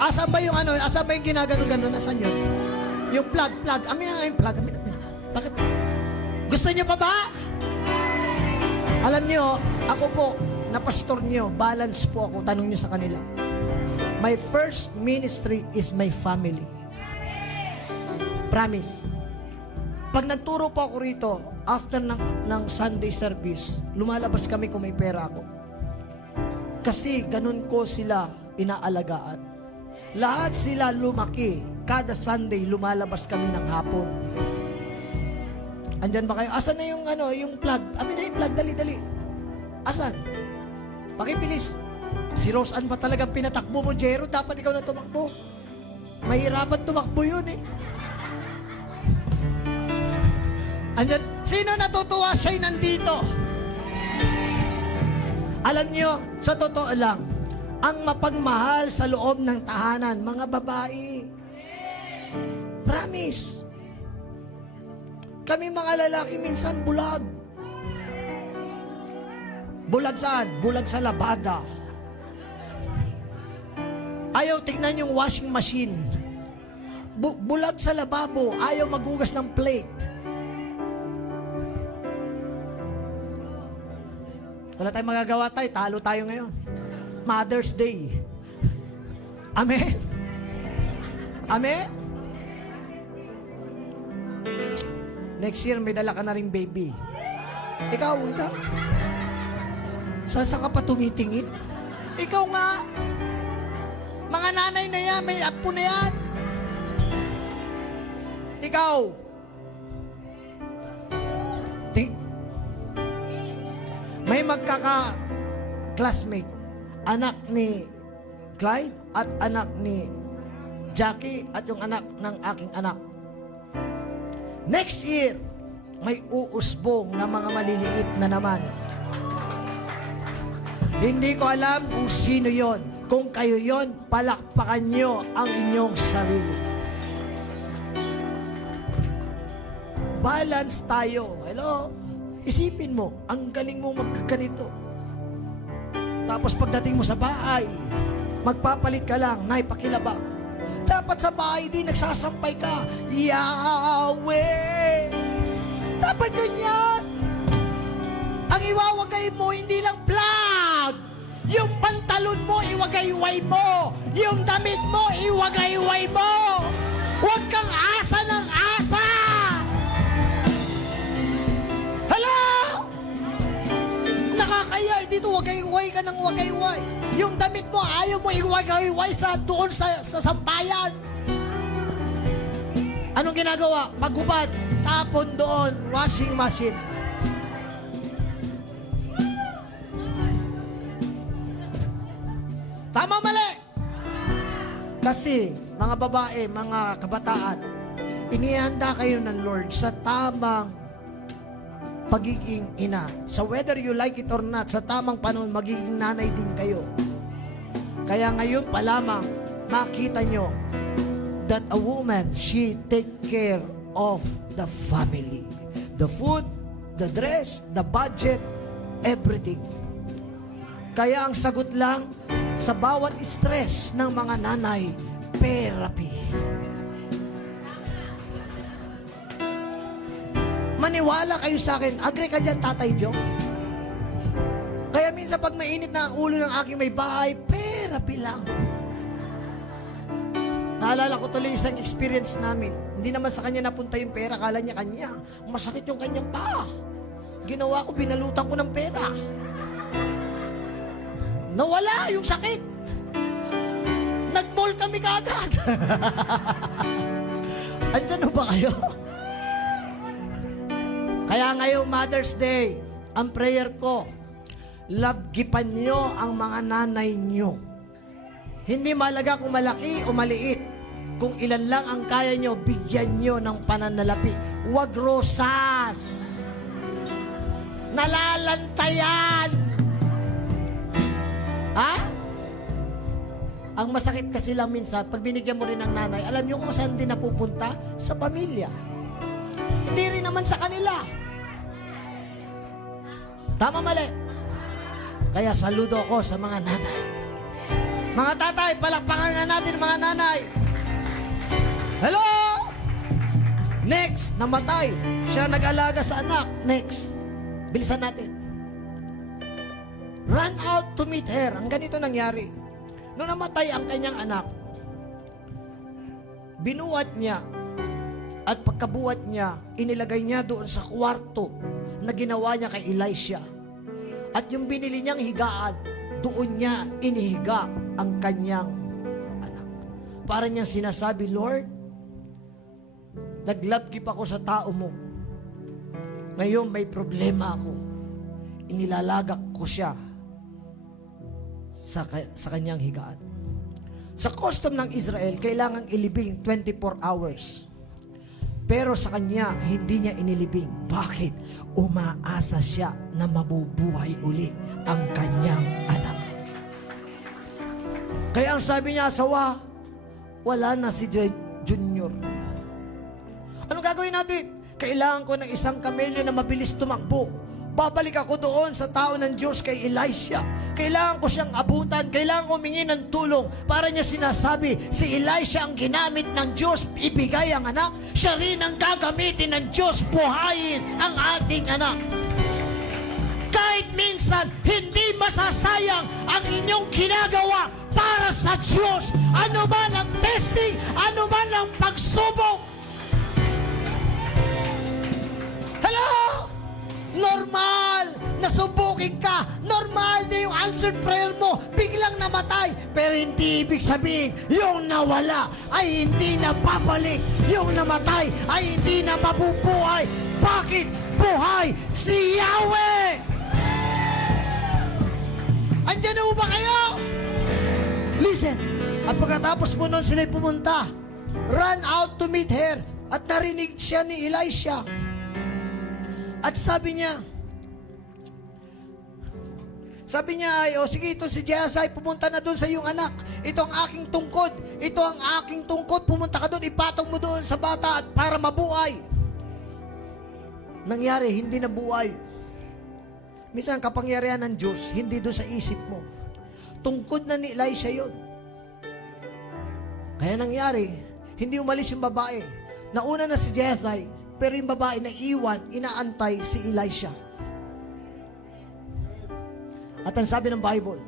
Asan ba yung ano? Asan ba yung ginagano-gano? Nasaan yun? Yung plug. Amin na nga yung plug. Amin. Bakit? Gusto niyo pa ba? Alam niyo, ako po, na pastor niyo, balance po ako. Tanong niyo sa kanila. My first ministry is my family. Promise. Pag nagturo po ako rito, after ng Sunday service, lumalabas kami kung may pera ako. Kasi ganun ko sila inaalagaan. Lahat sila lumaki. Kada Sunday, lumalabas kami ng hapon. Andyan ba kayo? Asan na yung yung plug? Amin na yung plug, dali. Asan? Pakibilis. Si Rose Ann pa talagang pinatakbo mo, Jero. Dapat ikaw na tumakbo. Mahirapan tumakbo yun eh. Andyan, sino natutuwa siya'y nandito? Alam niyo, sa totoo lang, ang mapagmahal sa loob ng tahanan, mga babae. Promise. Kami mga lalaki minsan bulag. Bulag saan? Bulag sa labada. Ayaw tignan yung washing machine. Bulag sa lababo. Ayaw maghugas ng plate. Wala tayong magagawa tayo. Talo tayo ngayon. Mother's Day. Amen? Amen? Next year, may dala ka na rin baby. Ikaw. Saan ka pa tumitingin? Ikaw nga. Mga nanay na yan, may apo na yan. Ikaw. May magkaka-classmate. Anak ni Clyde at anak ni Jackie at yung anak ng aking anak. Next year, may uusbong na mga maliliit na naman. Hindi ko alam kung sino yon. Kung kayo yon, palakpakan nyo ang inyong sarili. Balance tayo. Hello? Isipin mo, ang galing mo magkaganito. Tapos pagdating mo sa bahay, magpapalit ka lang, nay, pakilaba. Dapat sa bahay din, nagsasampay ka. Yahweh! Dapat ganyan. Ang iwawagay mo, hindi lang plug. Yung pantalon mo, iwagayway mo. Yung damit mo, iwagayway mo. Huwag kang asa ng asa. Hello? Nakakaya, dito wagayway ka ng wagayway. Yung damit mo, ayaw mo iwagayway doon sa sampayan. Anong ginagawa? Maghubad, tapon doon, washing machine. Tama, mali? Kasi, mga babae, mga kabataan, inihanda kayo ng Lord sa tamang pagiging ina. So whether you like it or not, sa tamang panahon, magiging nanay din kayo. Kaya ngayon pa lamang, makita nyo that a woman, she take care of the family. The food, the dress, the budget, everything. Kaya ang sagot lang sa bawat stress ng mga nanay, therapy. Maniwala kayo sa akin. Agree ka dyan, Tatay Joe? Kaya minsan pag mainit na ang ulo ng aking may bahay, therapy lang. Naalala ko tuloy isang experience namin. Hindi naman sa kanya napunta yung pera, kala niya kanya. Masakit yung kanyang paa. Ginawa ko, binalutan ko ng pera. Nawala yung sakit. Nag-mall kami kaagad. Andyan ba kayo? Kaya ngayong Mother's Day, ang prayer ko, labgipan nyo ang mga nanay nyo. Hindi malaga kung malaki o maliit. Kung ilan lang ang kaya nyo, bigyan nyo ng pananalapi. Huwag rosas. Nalalantayan. Ha? Ang masakit kasi lang minsan, pag binigyan mo rin ng nanay, alam nyo kung saan din napupunta? Sa pamilya. Hindi rin naman sa kanila. Tama, mali? Kaya saludo ako sa mga nanay. Mga tatay, palakpakan nga natin mga nanay. Hello! Next, namatay. Siya nag-alaga sa anak. Next. Bilisan natin. Run out to meet her. Ang ganito nangyari. Nung namatay ang kanyang anak, binuhat niya at pagkabuhat niya, inilagay niya doon sa kwarto na ginawa niya kay Elisha. At yung binili niyang higaan, doon niya inihiga ang kanyang anak. Para niyang sinasabi, Lord, naglabgip ako sa tao mo. Ngayon may problema ako. Inilalagak ko siya sa kanyang higaan. Sa custom ng Israel, kailangang ilibing 24 hours. Pero sa kanya, hindi niya inilibing. Bakit? Umaasa siya na mabubuhay uli ang kanyang anak. Kaya ang sabi niya, asawa, wala na si Junior. Ano gagawin natin? Kailangan ko ng isang kamelyo na mabilis tumakbo. Babalik ako doon sa tao ng Diyos kay Elisha. Kailangan ko siyang abutan. Kailangan ko humingi ng tulong. Para niya sinasabi, si Elisha ang ginamit ng Diyos, ibigay ang anak. Siya rin ang gagamitin ng Diyos, buhayin ang ating anak. Kahit minsan, hindi masasayang ang inyong ginagawa para sa Diyos. Ano man ang testing, ano man ang pagsubok. Hello? Normal! Nasubukin ka! Normal na yung answered prayer mo! Biglang namatay! Pero hindi ibig sabihin, yung nawala ay hindi na babalik! Yung namatay ay hindi na mabubuhay! Bakit? Buhay si Yahweh! Andiyan na ba kayo? Listen! At pagkatapos mo nun sila'y pumunta, run out to meet her, at narinig siya ni Elisha. At sabi niya, ay, o sige, ito si Gehazi, pumunta na doon sa iyong anak. Ito ang aking tungkod. Ito ang aking tungkod. Pumunta ka doon, ipatong mo doon sa bata at para mabuhay. Nangyari, hindi nabuhay. Minsan, ang kapangyarihan ng Diyos, hindi doon sa isip mo. Tungkod na ni Elisha yun. Kaya nangyari, hindi umalis yung babae. Nauna na si Gehazi, pero yung babae na iwan, inaantay si Elisha. At ang sabi ng Bible,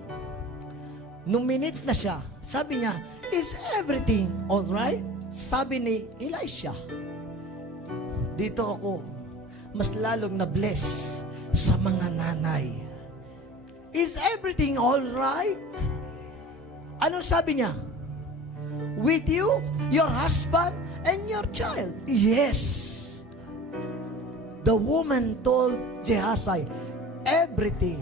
nung minute na siya, sabi niya, is everything alright? Sabi ni Elisha, dito ako, mas lalong na-bless sa mga nanay. Is everything alright? Anong sabi niya? With you, your husband, and your child. Yes. The woman told Gehazi everything.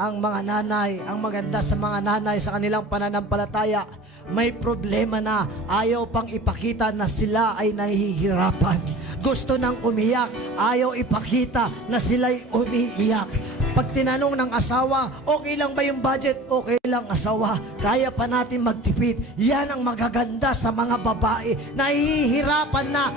Ang mga nanay, ang maganda sa mga nanay sa kanilang pananampalataya, may problema na, ayaw pang ipakita na sila ay nahihirapan. Gusto nang umiyak, ayaw ipakita na sila'y umiiyak. Pag tinanong ng asawa, okay lang ba yung budget? Okay lang, asawa. Kaya pa natin magtipid. Yan ang magaganda sa mga babae. Nahihirapan na,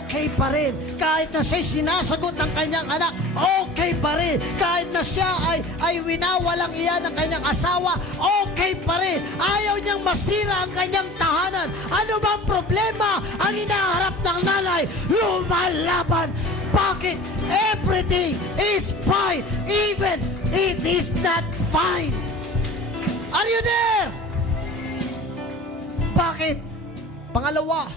okay pa rin. Kahit na siya'y sinasagot ng kanyang anak, okay pa rin. Kahit na siya ay winawalang iyan ng kanyang asawa, okay pa rin. Ayaw niyang masira ang kanyang tahanan. Ano bang problema ang inaharap ng nanay? Lumalaban. Bakit? Everything is fine, even it is not fine. Are you there? Bakit? Pangalawa,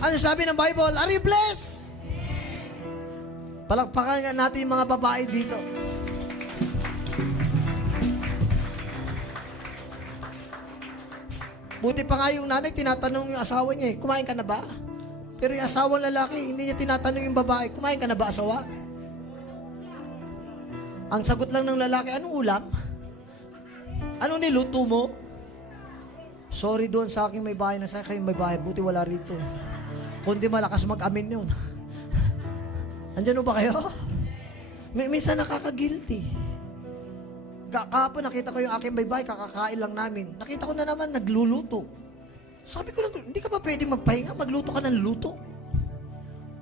ano sabi ng Bible? Are you blessed? Palakpakan nga natin yung mga babae dito. Buti pa nga yung nanay, tinatanong yung asawa niya, kumain ka na ba? Pero yung asawang lalaki, hindi niya tinatanong yung babae, kumain ka na ba, asawa? Ang sagot lang ng lalaki, anong ulam? Anong niluto mo? Sorry doon sa aking may bahay, nasa kayong may bahay, buti wala rito. Kundi malakas mag-amin yun. Andyan ba kayo? Minsan nakaka-guilty. Kahapon nakita ko yung aking may bahay, kakakain lang namin. Nakita ko na naman, nagluluto. Sabi ko lang, hindi ka ba pwedeng magpahinga? Magluto ka ng luto.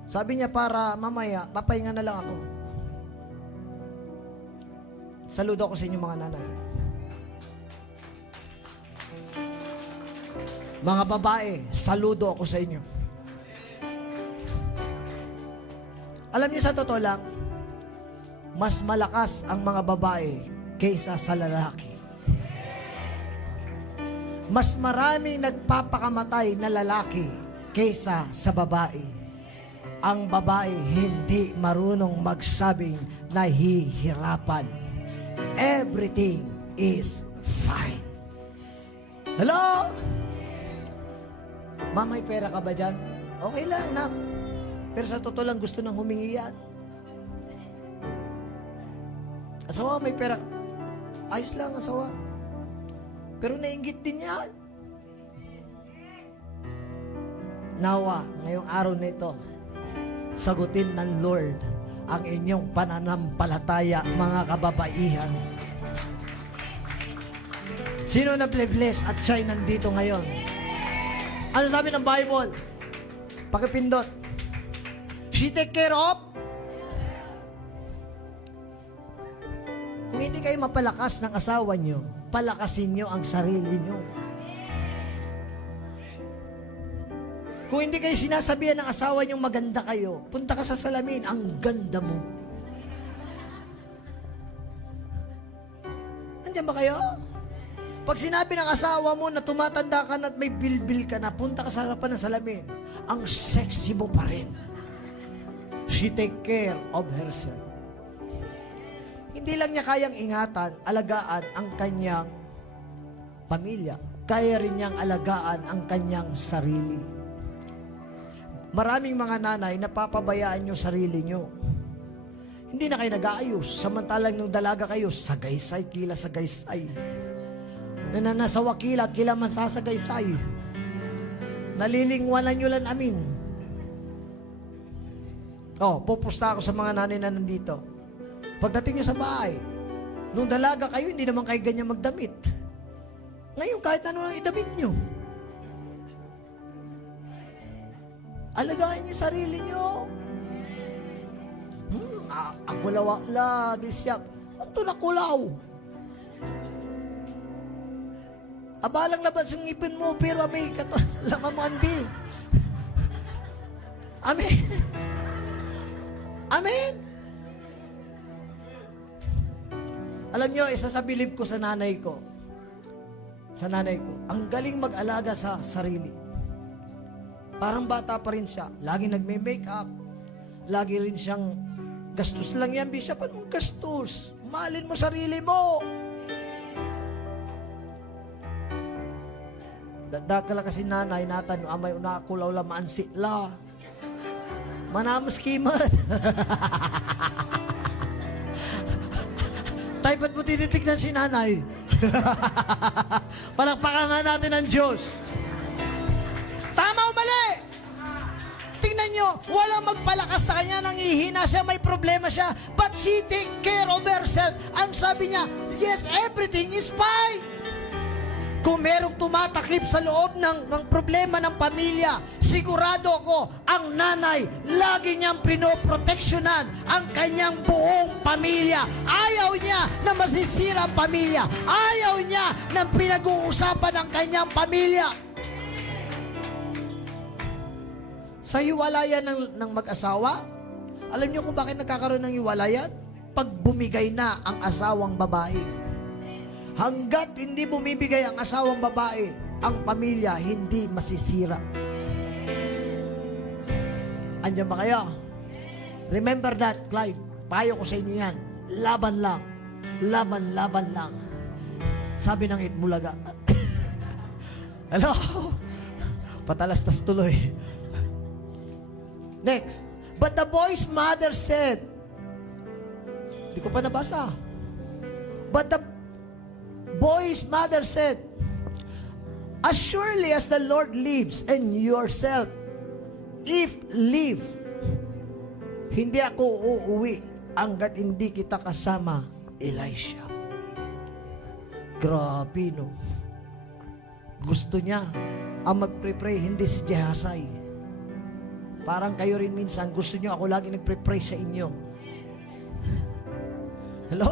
Sabi niya, para mamaya, papahinga na lang ako. Saludo ako sa inyo mga nanay. Mga babae, saludo ako sa inyo. Alam niyo sa totoo lang, mas malakas ang mga babae kaysa sa lalaki. Mas maraming nagpapakamatay na lalaki kaysa sa babae. Ang babae hindi marunong magsabing nahihirapan. Everything is fine. Hello? Ma'am, may pera ka ba dyan? Okay lang, nak. Pero sa totoo lang, gusto nang humingi yan. Asawa, may pera. Ayos lang, asawa. Pero nainggit din yan. Nawa, ngayong araw na ito, sagutin ng Lord ang inyong pananampalataya, mga kababaihan. Sino na bless at siya'y nandito ngayon? Ano sabi ng Bible? Pakipindot. She take care of? Kung hindi kayo mapalakas ng asawa nyo, palakasin nyo ang sarili nyo. Kung hindi kayo sinasabihan ng asawa nyo maganda kayo, punta ka sa salamin, ang ganda mo. Nandiyan ba kayo? Pag sinabi ng asawa mo na tumatanda ka na at may bilbil ka na, punta ka sa harapan ng salamin, ang sexy mo pa rin. She take care of herself. Hindi lang niya kayang ingatan, alagaan ang kanyang pamilya. Kaya rin niyang alagaan ang kanyang sarili. Maraming mga nanay, napapabayaan niyo sarili niyo. Hindi na kayo nag-aayos. Samantalang nung dalaga kayo, sagaysay, kila sagaysay. Nananasawa kila man sasagaysay. Nalilingwanan niyo lang amin. Pupusta ako sa mga nanay na nandito. Pagdating nyo sa bahay, nung dalaga kayo, hindi naman kayo ganyan magdamit. Ngayon, kahit ano ang idamit nyo. Alagaan nyo sarili nyo. Ako lawakla, disyap. Anto na kulaw. Abalang labas yung ngipin mo, pero may lamamandi. Amen. Amen. Alam nyo, isa sa bilib ko sa nanay ko, ang galing mag-alaga sa sarili. Parang bata pa rin siya. Lagi nagme-makeup. Lagi rin siyang, gastos lang yan, Bishop. Anong gastos? Mahalin mo sarili mo. Dadakala kasi nanay natin, amay unakulaw la maansi la. Manamos kimat. Tayo ba't mo tinitignan si nanay? Palakpakan nga natin ang Diyos. Tama o mali? Tingnan nyo, walang magpalakas sa kanya, nangihina siya, may problema siya. But she take care of herself. Ang sabi niya, yes, everything is fine. Kung merong tumatakip sa loob ng problema ng pamilya, sigurado ako, ang nanay, lagi niyang pinoproteksyonan ang kanyang buong pamilya. Ayaw niya na masisira ang pamilya. Ayaw niya na pinag-uusapan ang kanyang pamilya. Sa hiwalayan ng mag-asawa, alam niyo kung bakit nagkakaroon ng hiwalayan? Pag bumigay na ang asawang babae. Hanggat hindi bumibigay ang asawang babae, ang pamilya hindi masisira. Andiyan ba kayo? Remember that, Clive. Payo ko sa inyo yan. Laban lang. Laban lang. Sabi ng Itbulaga. Hello? Patalastas tuloy. Next. But the boy's mother said, hindi ko pa nabasa. But the boy's mother said, as surely as the Lord lives and yourself, if live, hindi ako uuwi hanggat hindi kita kasama, Elisha. Grabe, no? Gusto niya ang magpre-pray, hindi si Jehasay. Parang kayo rin minsan, gusto niyo ako lagi nagpre-pray sa inyo. Hello?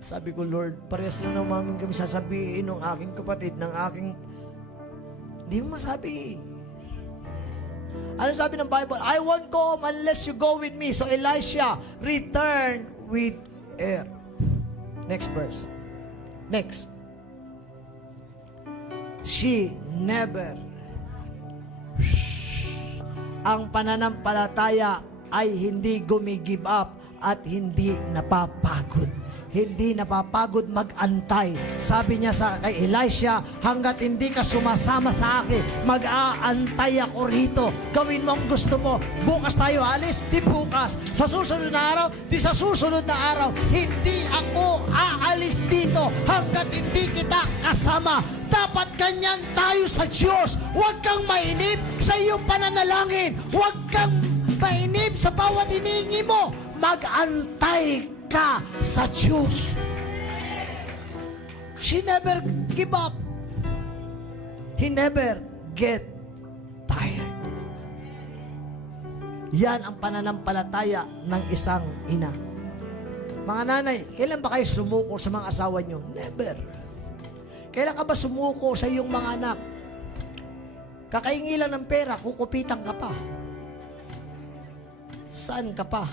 Sabi ko, Lord, parehas lang naman kami sasabihin ng aking kapatid, ng aking... Hindi mo masabi. Ano sabi ng Bible? I won't come unless you go with me. So Elisha returned with her. Next verse. Next. She never. Ang pananampalataya ay hindi gumigive up at hindi napapagod. Hindi napapagod mag-antay. Sabi niya sa kay Elisha, hanggat hindi ka sumasama sa akin, mag-aantay ako rito. Gawin mo ang gusto mo. Bukas tayo alis, di bukas. Sa susunod na araw, di sa susunod na araw. Hindi ako aalis dito hanggat hindi kita kasama. Dapat ganyan tayo sa Diyos. Huwag kang mainip sa iyong pananalangin. Huwag kang mainip sa bawat hinihingi mo. Mag-antay ka sa Diyos. She never give up. He never get tired. Yan ang pananampalataya ng isang ina. Mga nanay, kailan ba kayo sumuko sa mga asawa nyo? Never. Kailan ka ba sumuko sa iyong mga anak? Kakaingi lang ng pera, kukupitan ka pa. Saan ka pa?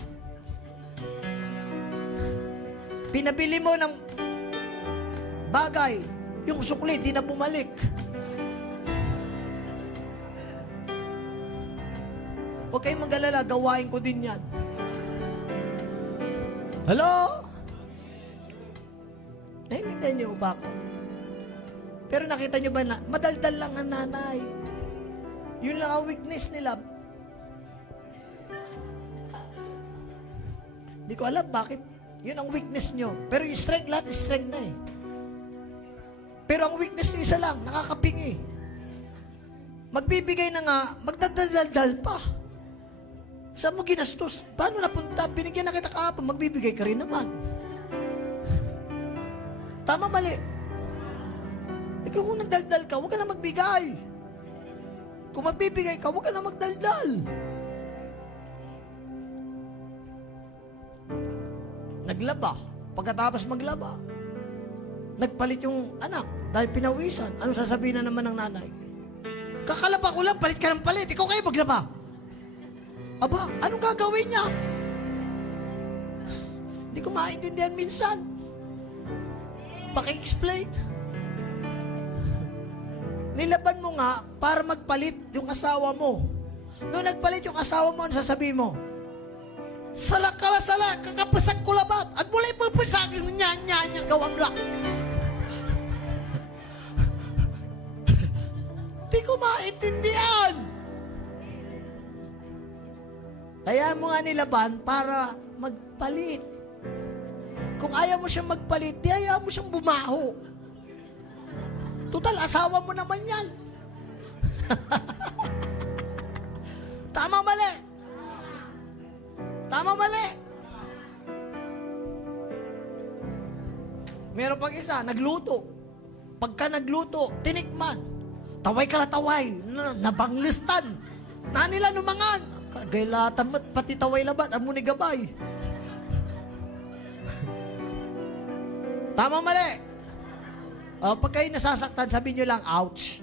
Pinabili mo ng bagay, yung sukli, di na bumalik. Huwag kayong mag-alala, gawain ko din yan. Hello? Naintindihan niyo ba ako? Pero nakita niyo ba na madaldal lang ang nanay? Yun lang ang weakness nila. Hindi ko alam bakit. Yun ang weakness nyo. Pero yung strength, lahat is strength na eh. Pero ang weakness nyo isa lang, nakakapingi. Magbibigay na nga, magdadaldal pa. Saan mo ginastos? Paano napunta? Binigyan na kita kahapon, magbibigay ka rin naman. Tama, mali. Ikaw kung nagdaldal ka, huwag ka na magbigay. Kung magbibigay ka, huwag ka na magdaldal. Naglaba. Pagkatapos maglaba, nagpalit yung anak dahil pinawisan. Ano sasabihin na naman ng nanay? Kakalaba ko lang, palit ka ng palit. Ikaw kayo maglaba. Aba, anong gagawin niya? Hindi ko maintindihan minsan. Paki-explain. Nilaban mo nga para magpalit yung asawa mo. Noong nagpalit yung asawa mo, ano sasabihin mo? Sala, kakapasag ko labat. At mula'y pupusagin mo niya, gawang lang. Di ko maintindihan. Kaya mo nga nilaban para magpalit. Kung ayaw mo siyang magpalit, di ayaw mo siyang bumaho. Total, asawa mo naman yan. Tama, mali. Tama, mali. Meron pang isa, nagluto. Pagka nagluto, tinikman. Taway ka na taway. Nabanglistan. Nanila numangan. Gaylatan mo't pati taway labat. Amo ni gabay. Tama, mali. Pag kayo nasasaktan, sabihin nyo lang, ouch.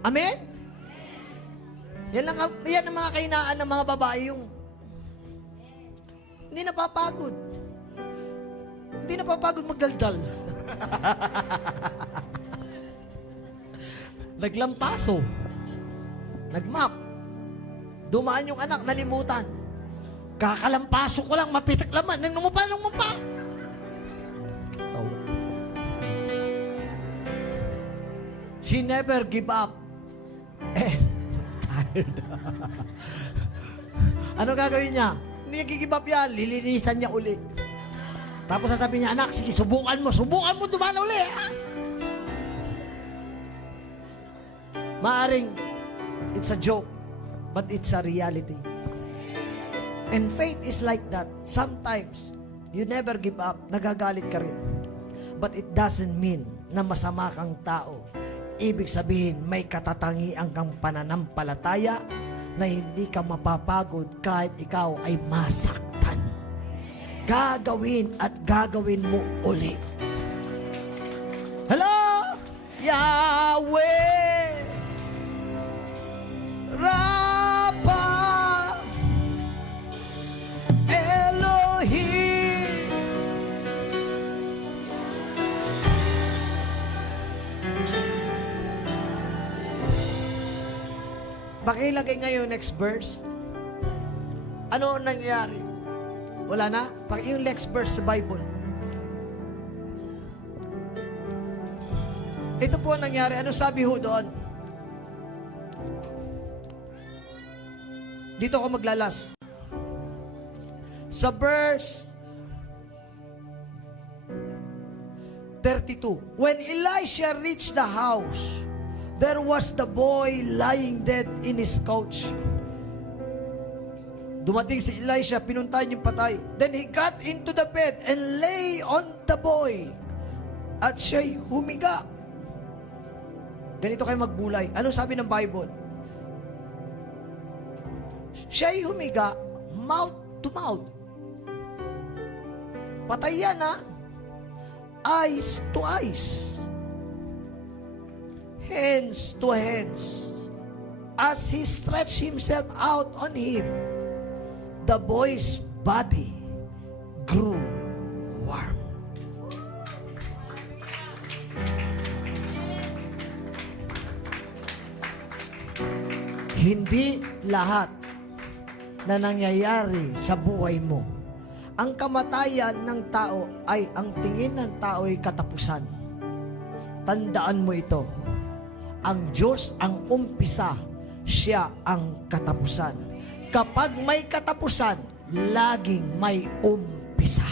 Amen? Yan ang mga kainaan ng mga babae, yung hindi napapagod. Hindi napapagod magdaldal. Naglampaso. Nagmap. Dumaan yung anak, nalimutan. Kakalampaso ko lang, mapitak laman. Nang numupa. She never give up. Tired. Ano gagawin niya? Hindi niya give up yan. Lilinisan niya uli. Tapos sasabihin niya, anak, sige, subukan mo dumaan uli. Maaring, it's a joke, but it's a reality. And faith is like that. Sometimes, you never give up. Nagagalit ka rin. But it doesn't mean na masama kang tao. Ibig sabihin, may katatangian kang pananampalataya na hindi ka mapapagod kahit ikaw ay masaktan. Gagawin at gagawin mo uli. Hello? Yahweh Rapha Elohim. Pakilagay ngayon next verse. Ano nangyari? Wala na? Yung next verse sa Bible. Ito po ang nangyari. Ano sabi ho doon? Dito ako maglalas. Sa verse 32. When Elisha reached the house, there was the boy lying dead in his couch. Dumating si Elisha, pinuntahan yung patay. Then he got into the bed and lay on the boy. At siya'y humiga. Ganito kayo magbulay. Ano sabi ng Bible? Siya'y humiga, mouth to mouth. Patay yan, ha? Eyes to eyes. Hands to hands. As he stretched himself out on him, the boy's body grew warm. Hindi lahat na nangyayari sa buhay mo, ang kamatayan ng tao ay ang tingin ng tao ay katapusan. Tandaan mo ito. Ang Diyos ang umpisa, siya ang katapusan. Kapag may katapusan, laging may umpisa.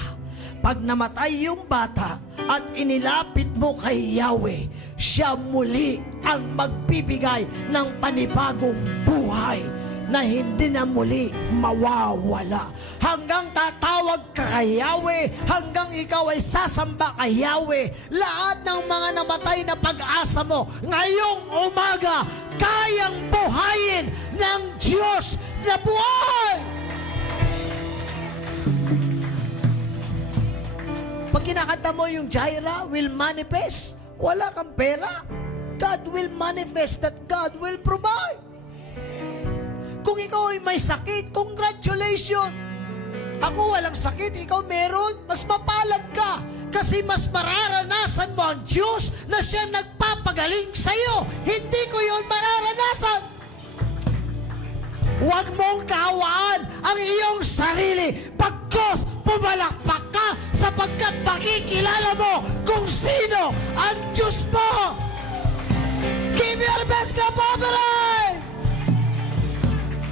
Pag namatay yung bata at inilapit mo kay Yahweh, siya muli ang magbibigay ng panibagong buhay na hindi na muli mawawala. Hanggang tatawag ka kay Yahweh, hanggang ikaw ay sasamba kay Yahweh, lahat ng mga namatay na pag-asa mo, ngayong umaga, kayang buhayin ng Diyos na buhay! Pag kinakanta mo yung Jaira will manifest, wala kang pera, God will manifest that God will provide. Kung ikaw ay may sakit, congratulations! Ako walang sakit, ikaw meron, mas mapalad ka. Kasi mas mararanasan mo ang Diyos na siya nagpapagaling sa'yo. Hindi ko yun mararanasan. Huwag mong kahawaan ang iyong sarili. Pagkos, pumalakpak ka sapagkat makikilala mo kung sino ang Diyos mo. Give your best ka, Pabray!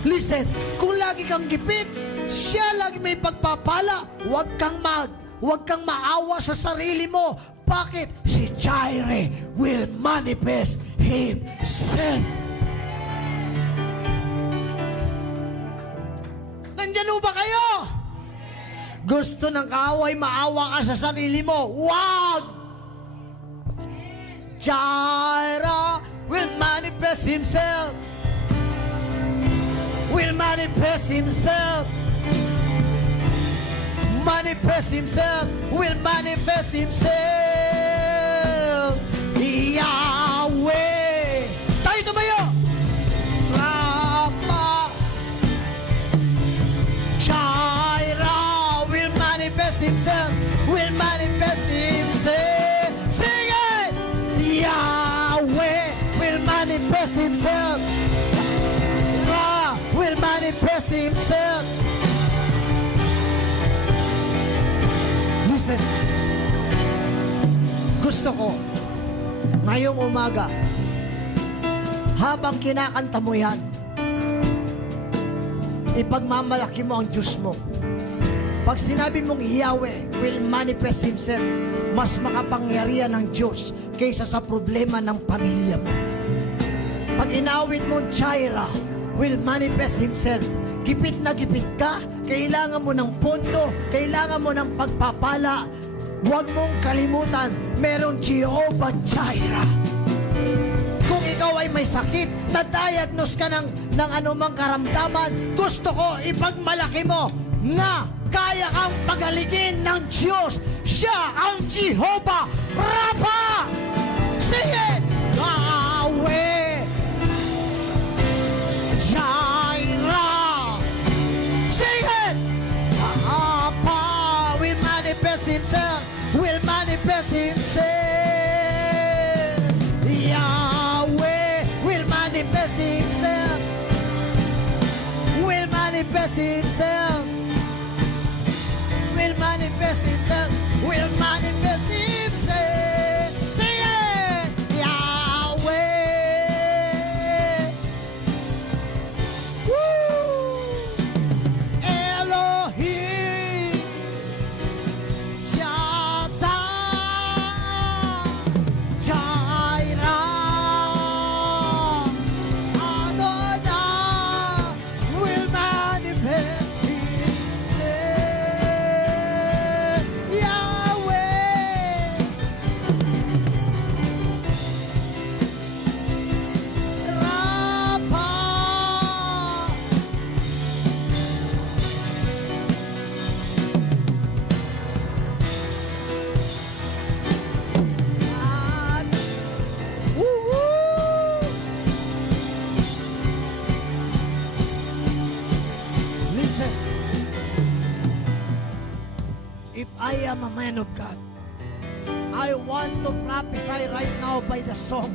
Listen, kung lagi kang gipit, siya lagi may pagpapala, huwag kang Huwag kang maawa sa sarili mo. Bakit? Si Jireh will manifest Himself. Nandyan ho ba kayo? Gusto ng kaaway, maawa ka sa sarili mo. Wag! Jireh will manifest Himself. Will manifest Himself. Manifest Himself. Will manifest Himself. Yahweh. Tayo tumayo. Rapa. Jireh will manifest Himself. Will manifest Himself. Sing it. Yahweh will manifest Himself. Will manifest Himself. Listen. Gusto ko, ngayong umaga, habang kinakanta mo yan, ipagmamalaki mo ang Diyos mo. Pag sinabi mong Yahweh will manifest Himself, mas makapangyarihan ng Diyos kaysa sa problema ng pamilya mo. Pag inawit mong Jireh will manifest Himself, gipit na gipit ka, kailangan mo ng pondo, kailangan mo ng pagpapala, huwag mong kalimutan, merong Jehovah Jireh. Kung ikaw ay may sakit, na-diagnose ka ng anumang karamdaman, gusto ko ipagmalaki mo na kaya kang pagaligin ng Diyos. Siya ang Jehovah Rapha. Sing it! Yahweh Jireh. Sing it! Rapha will manifest Himself. Will manifest Himself. Yahweh will manifest Himself. Will manifest Himself. Will manifest Himself. Will manifest Himself. Sing it! Yahweh. Woo! Elohim. Shaddai. Jireh. Adonai will manifest Himself. Yahweh. Rapha. Woo-hoo! Listen. If I am a man of God, I want to prophesy right now by the song.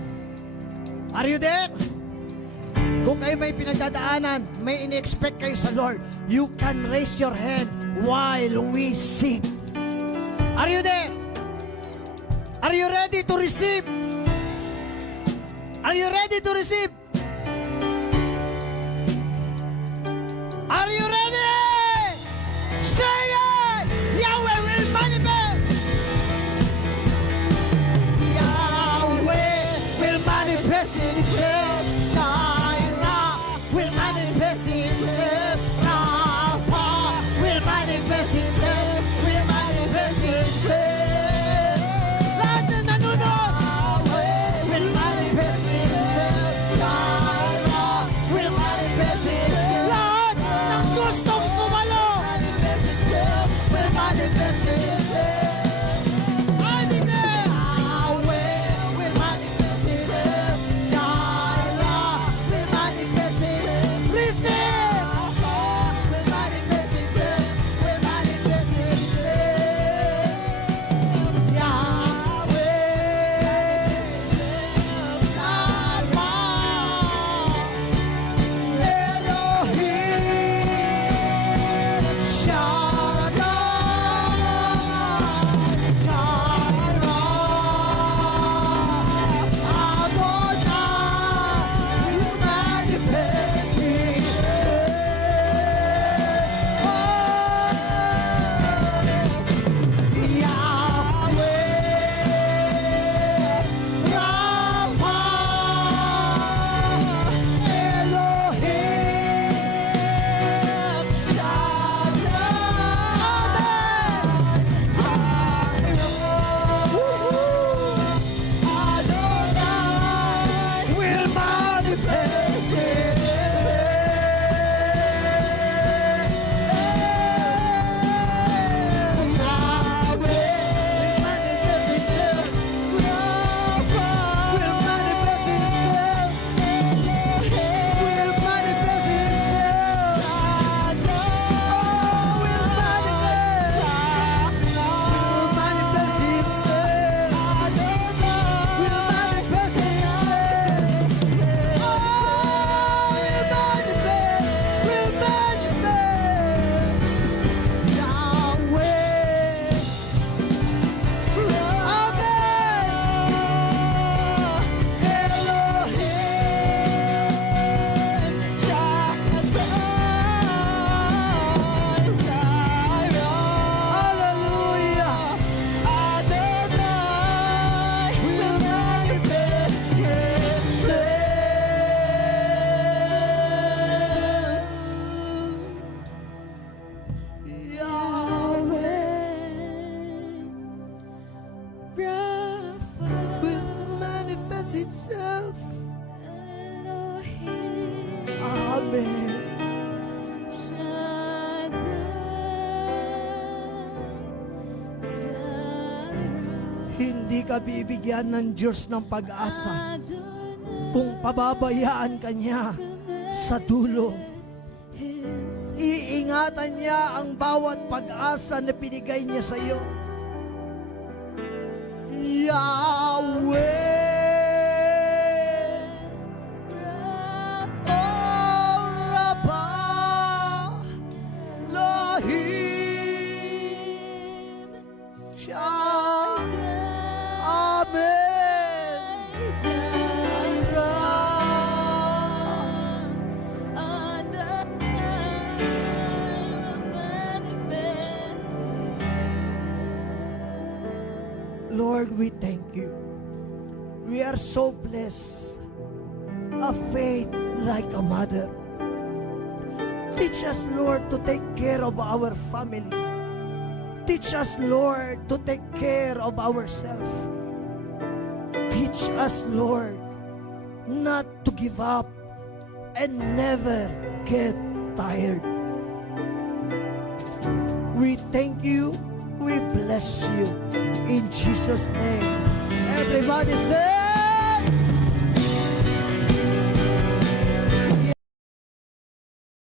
Are you there? Kung kayo may pinagdadaanan, may in-expect kayo sa Lord, you can raise your hand while we sing. Are you there? Are you ready to receive? Are you ready to receive? Are you ready? Sing it! Yahweh will manifest. Yahweh will manifest Himself. Jireh will manifest Himself. Rapha will manifest Himself. Will manifest Himself. Lahat ng nanonood, Yahweh will manifest Himself. Amen. Hindi ka bibigyan ng Diyos ng pag-asa kung pababayaan ka niya sa dulo. Iingatan niya ang bawat pag-asa na binigay niya sa iyo. Yahweh, oh Rapha, Elohim, Shah, Amen, Lord, we thank you. We are so blessed. A faith like a mother. Teach us, Lord, to take care of our family. Teach us, Lord, to take care of ourselves. Teach us, Lord, not to give up and never get tired. We thank you. We bless you. In Jesus' name. Everybody say,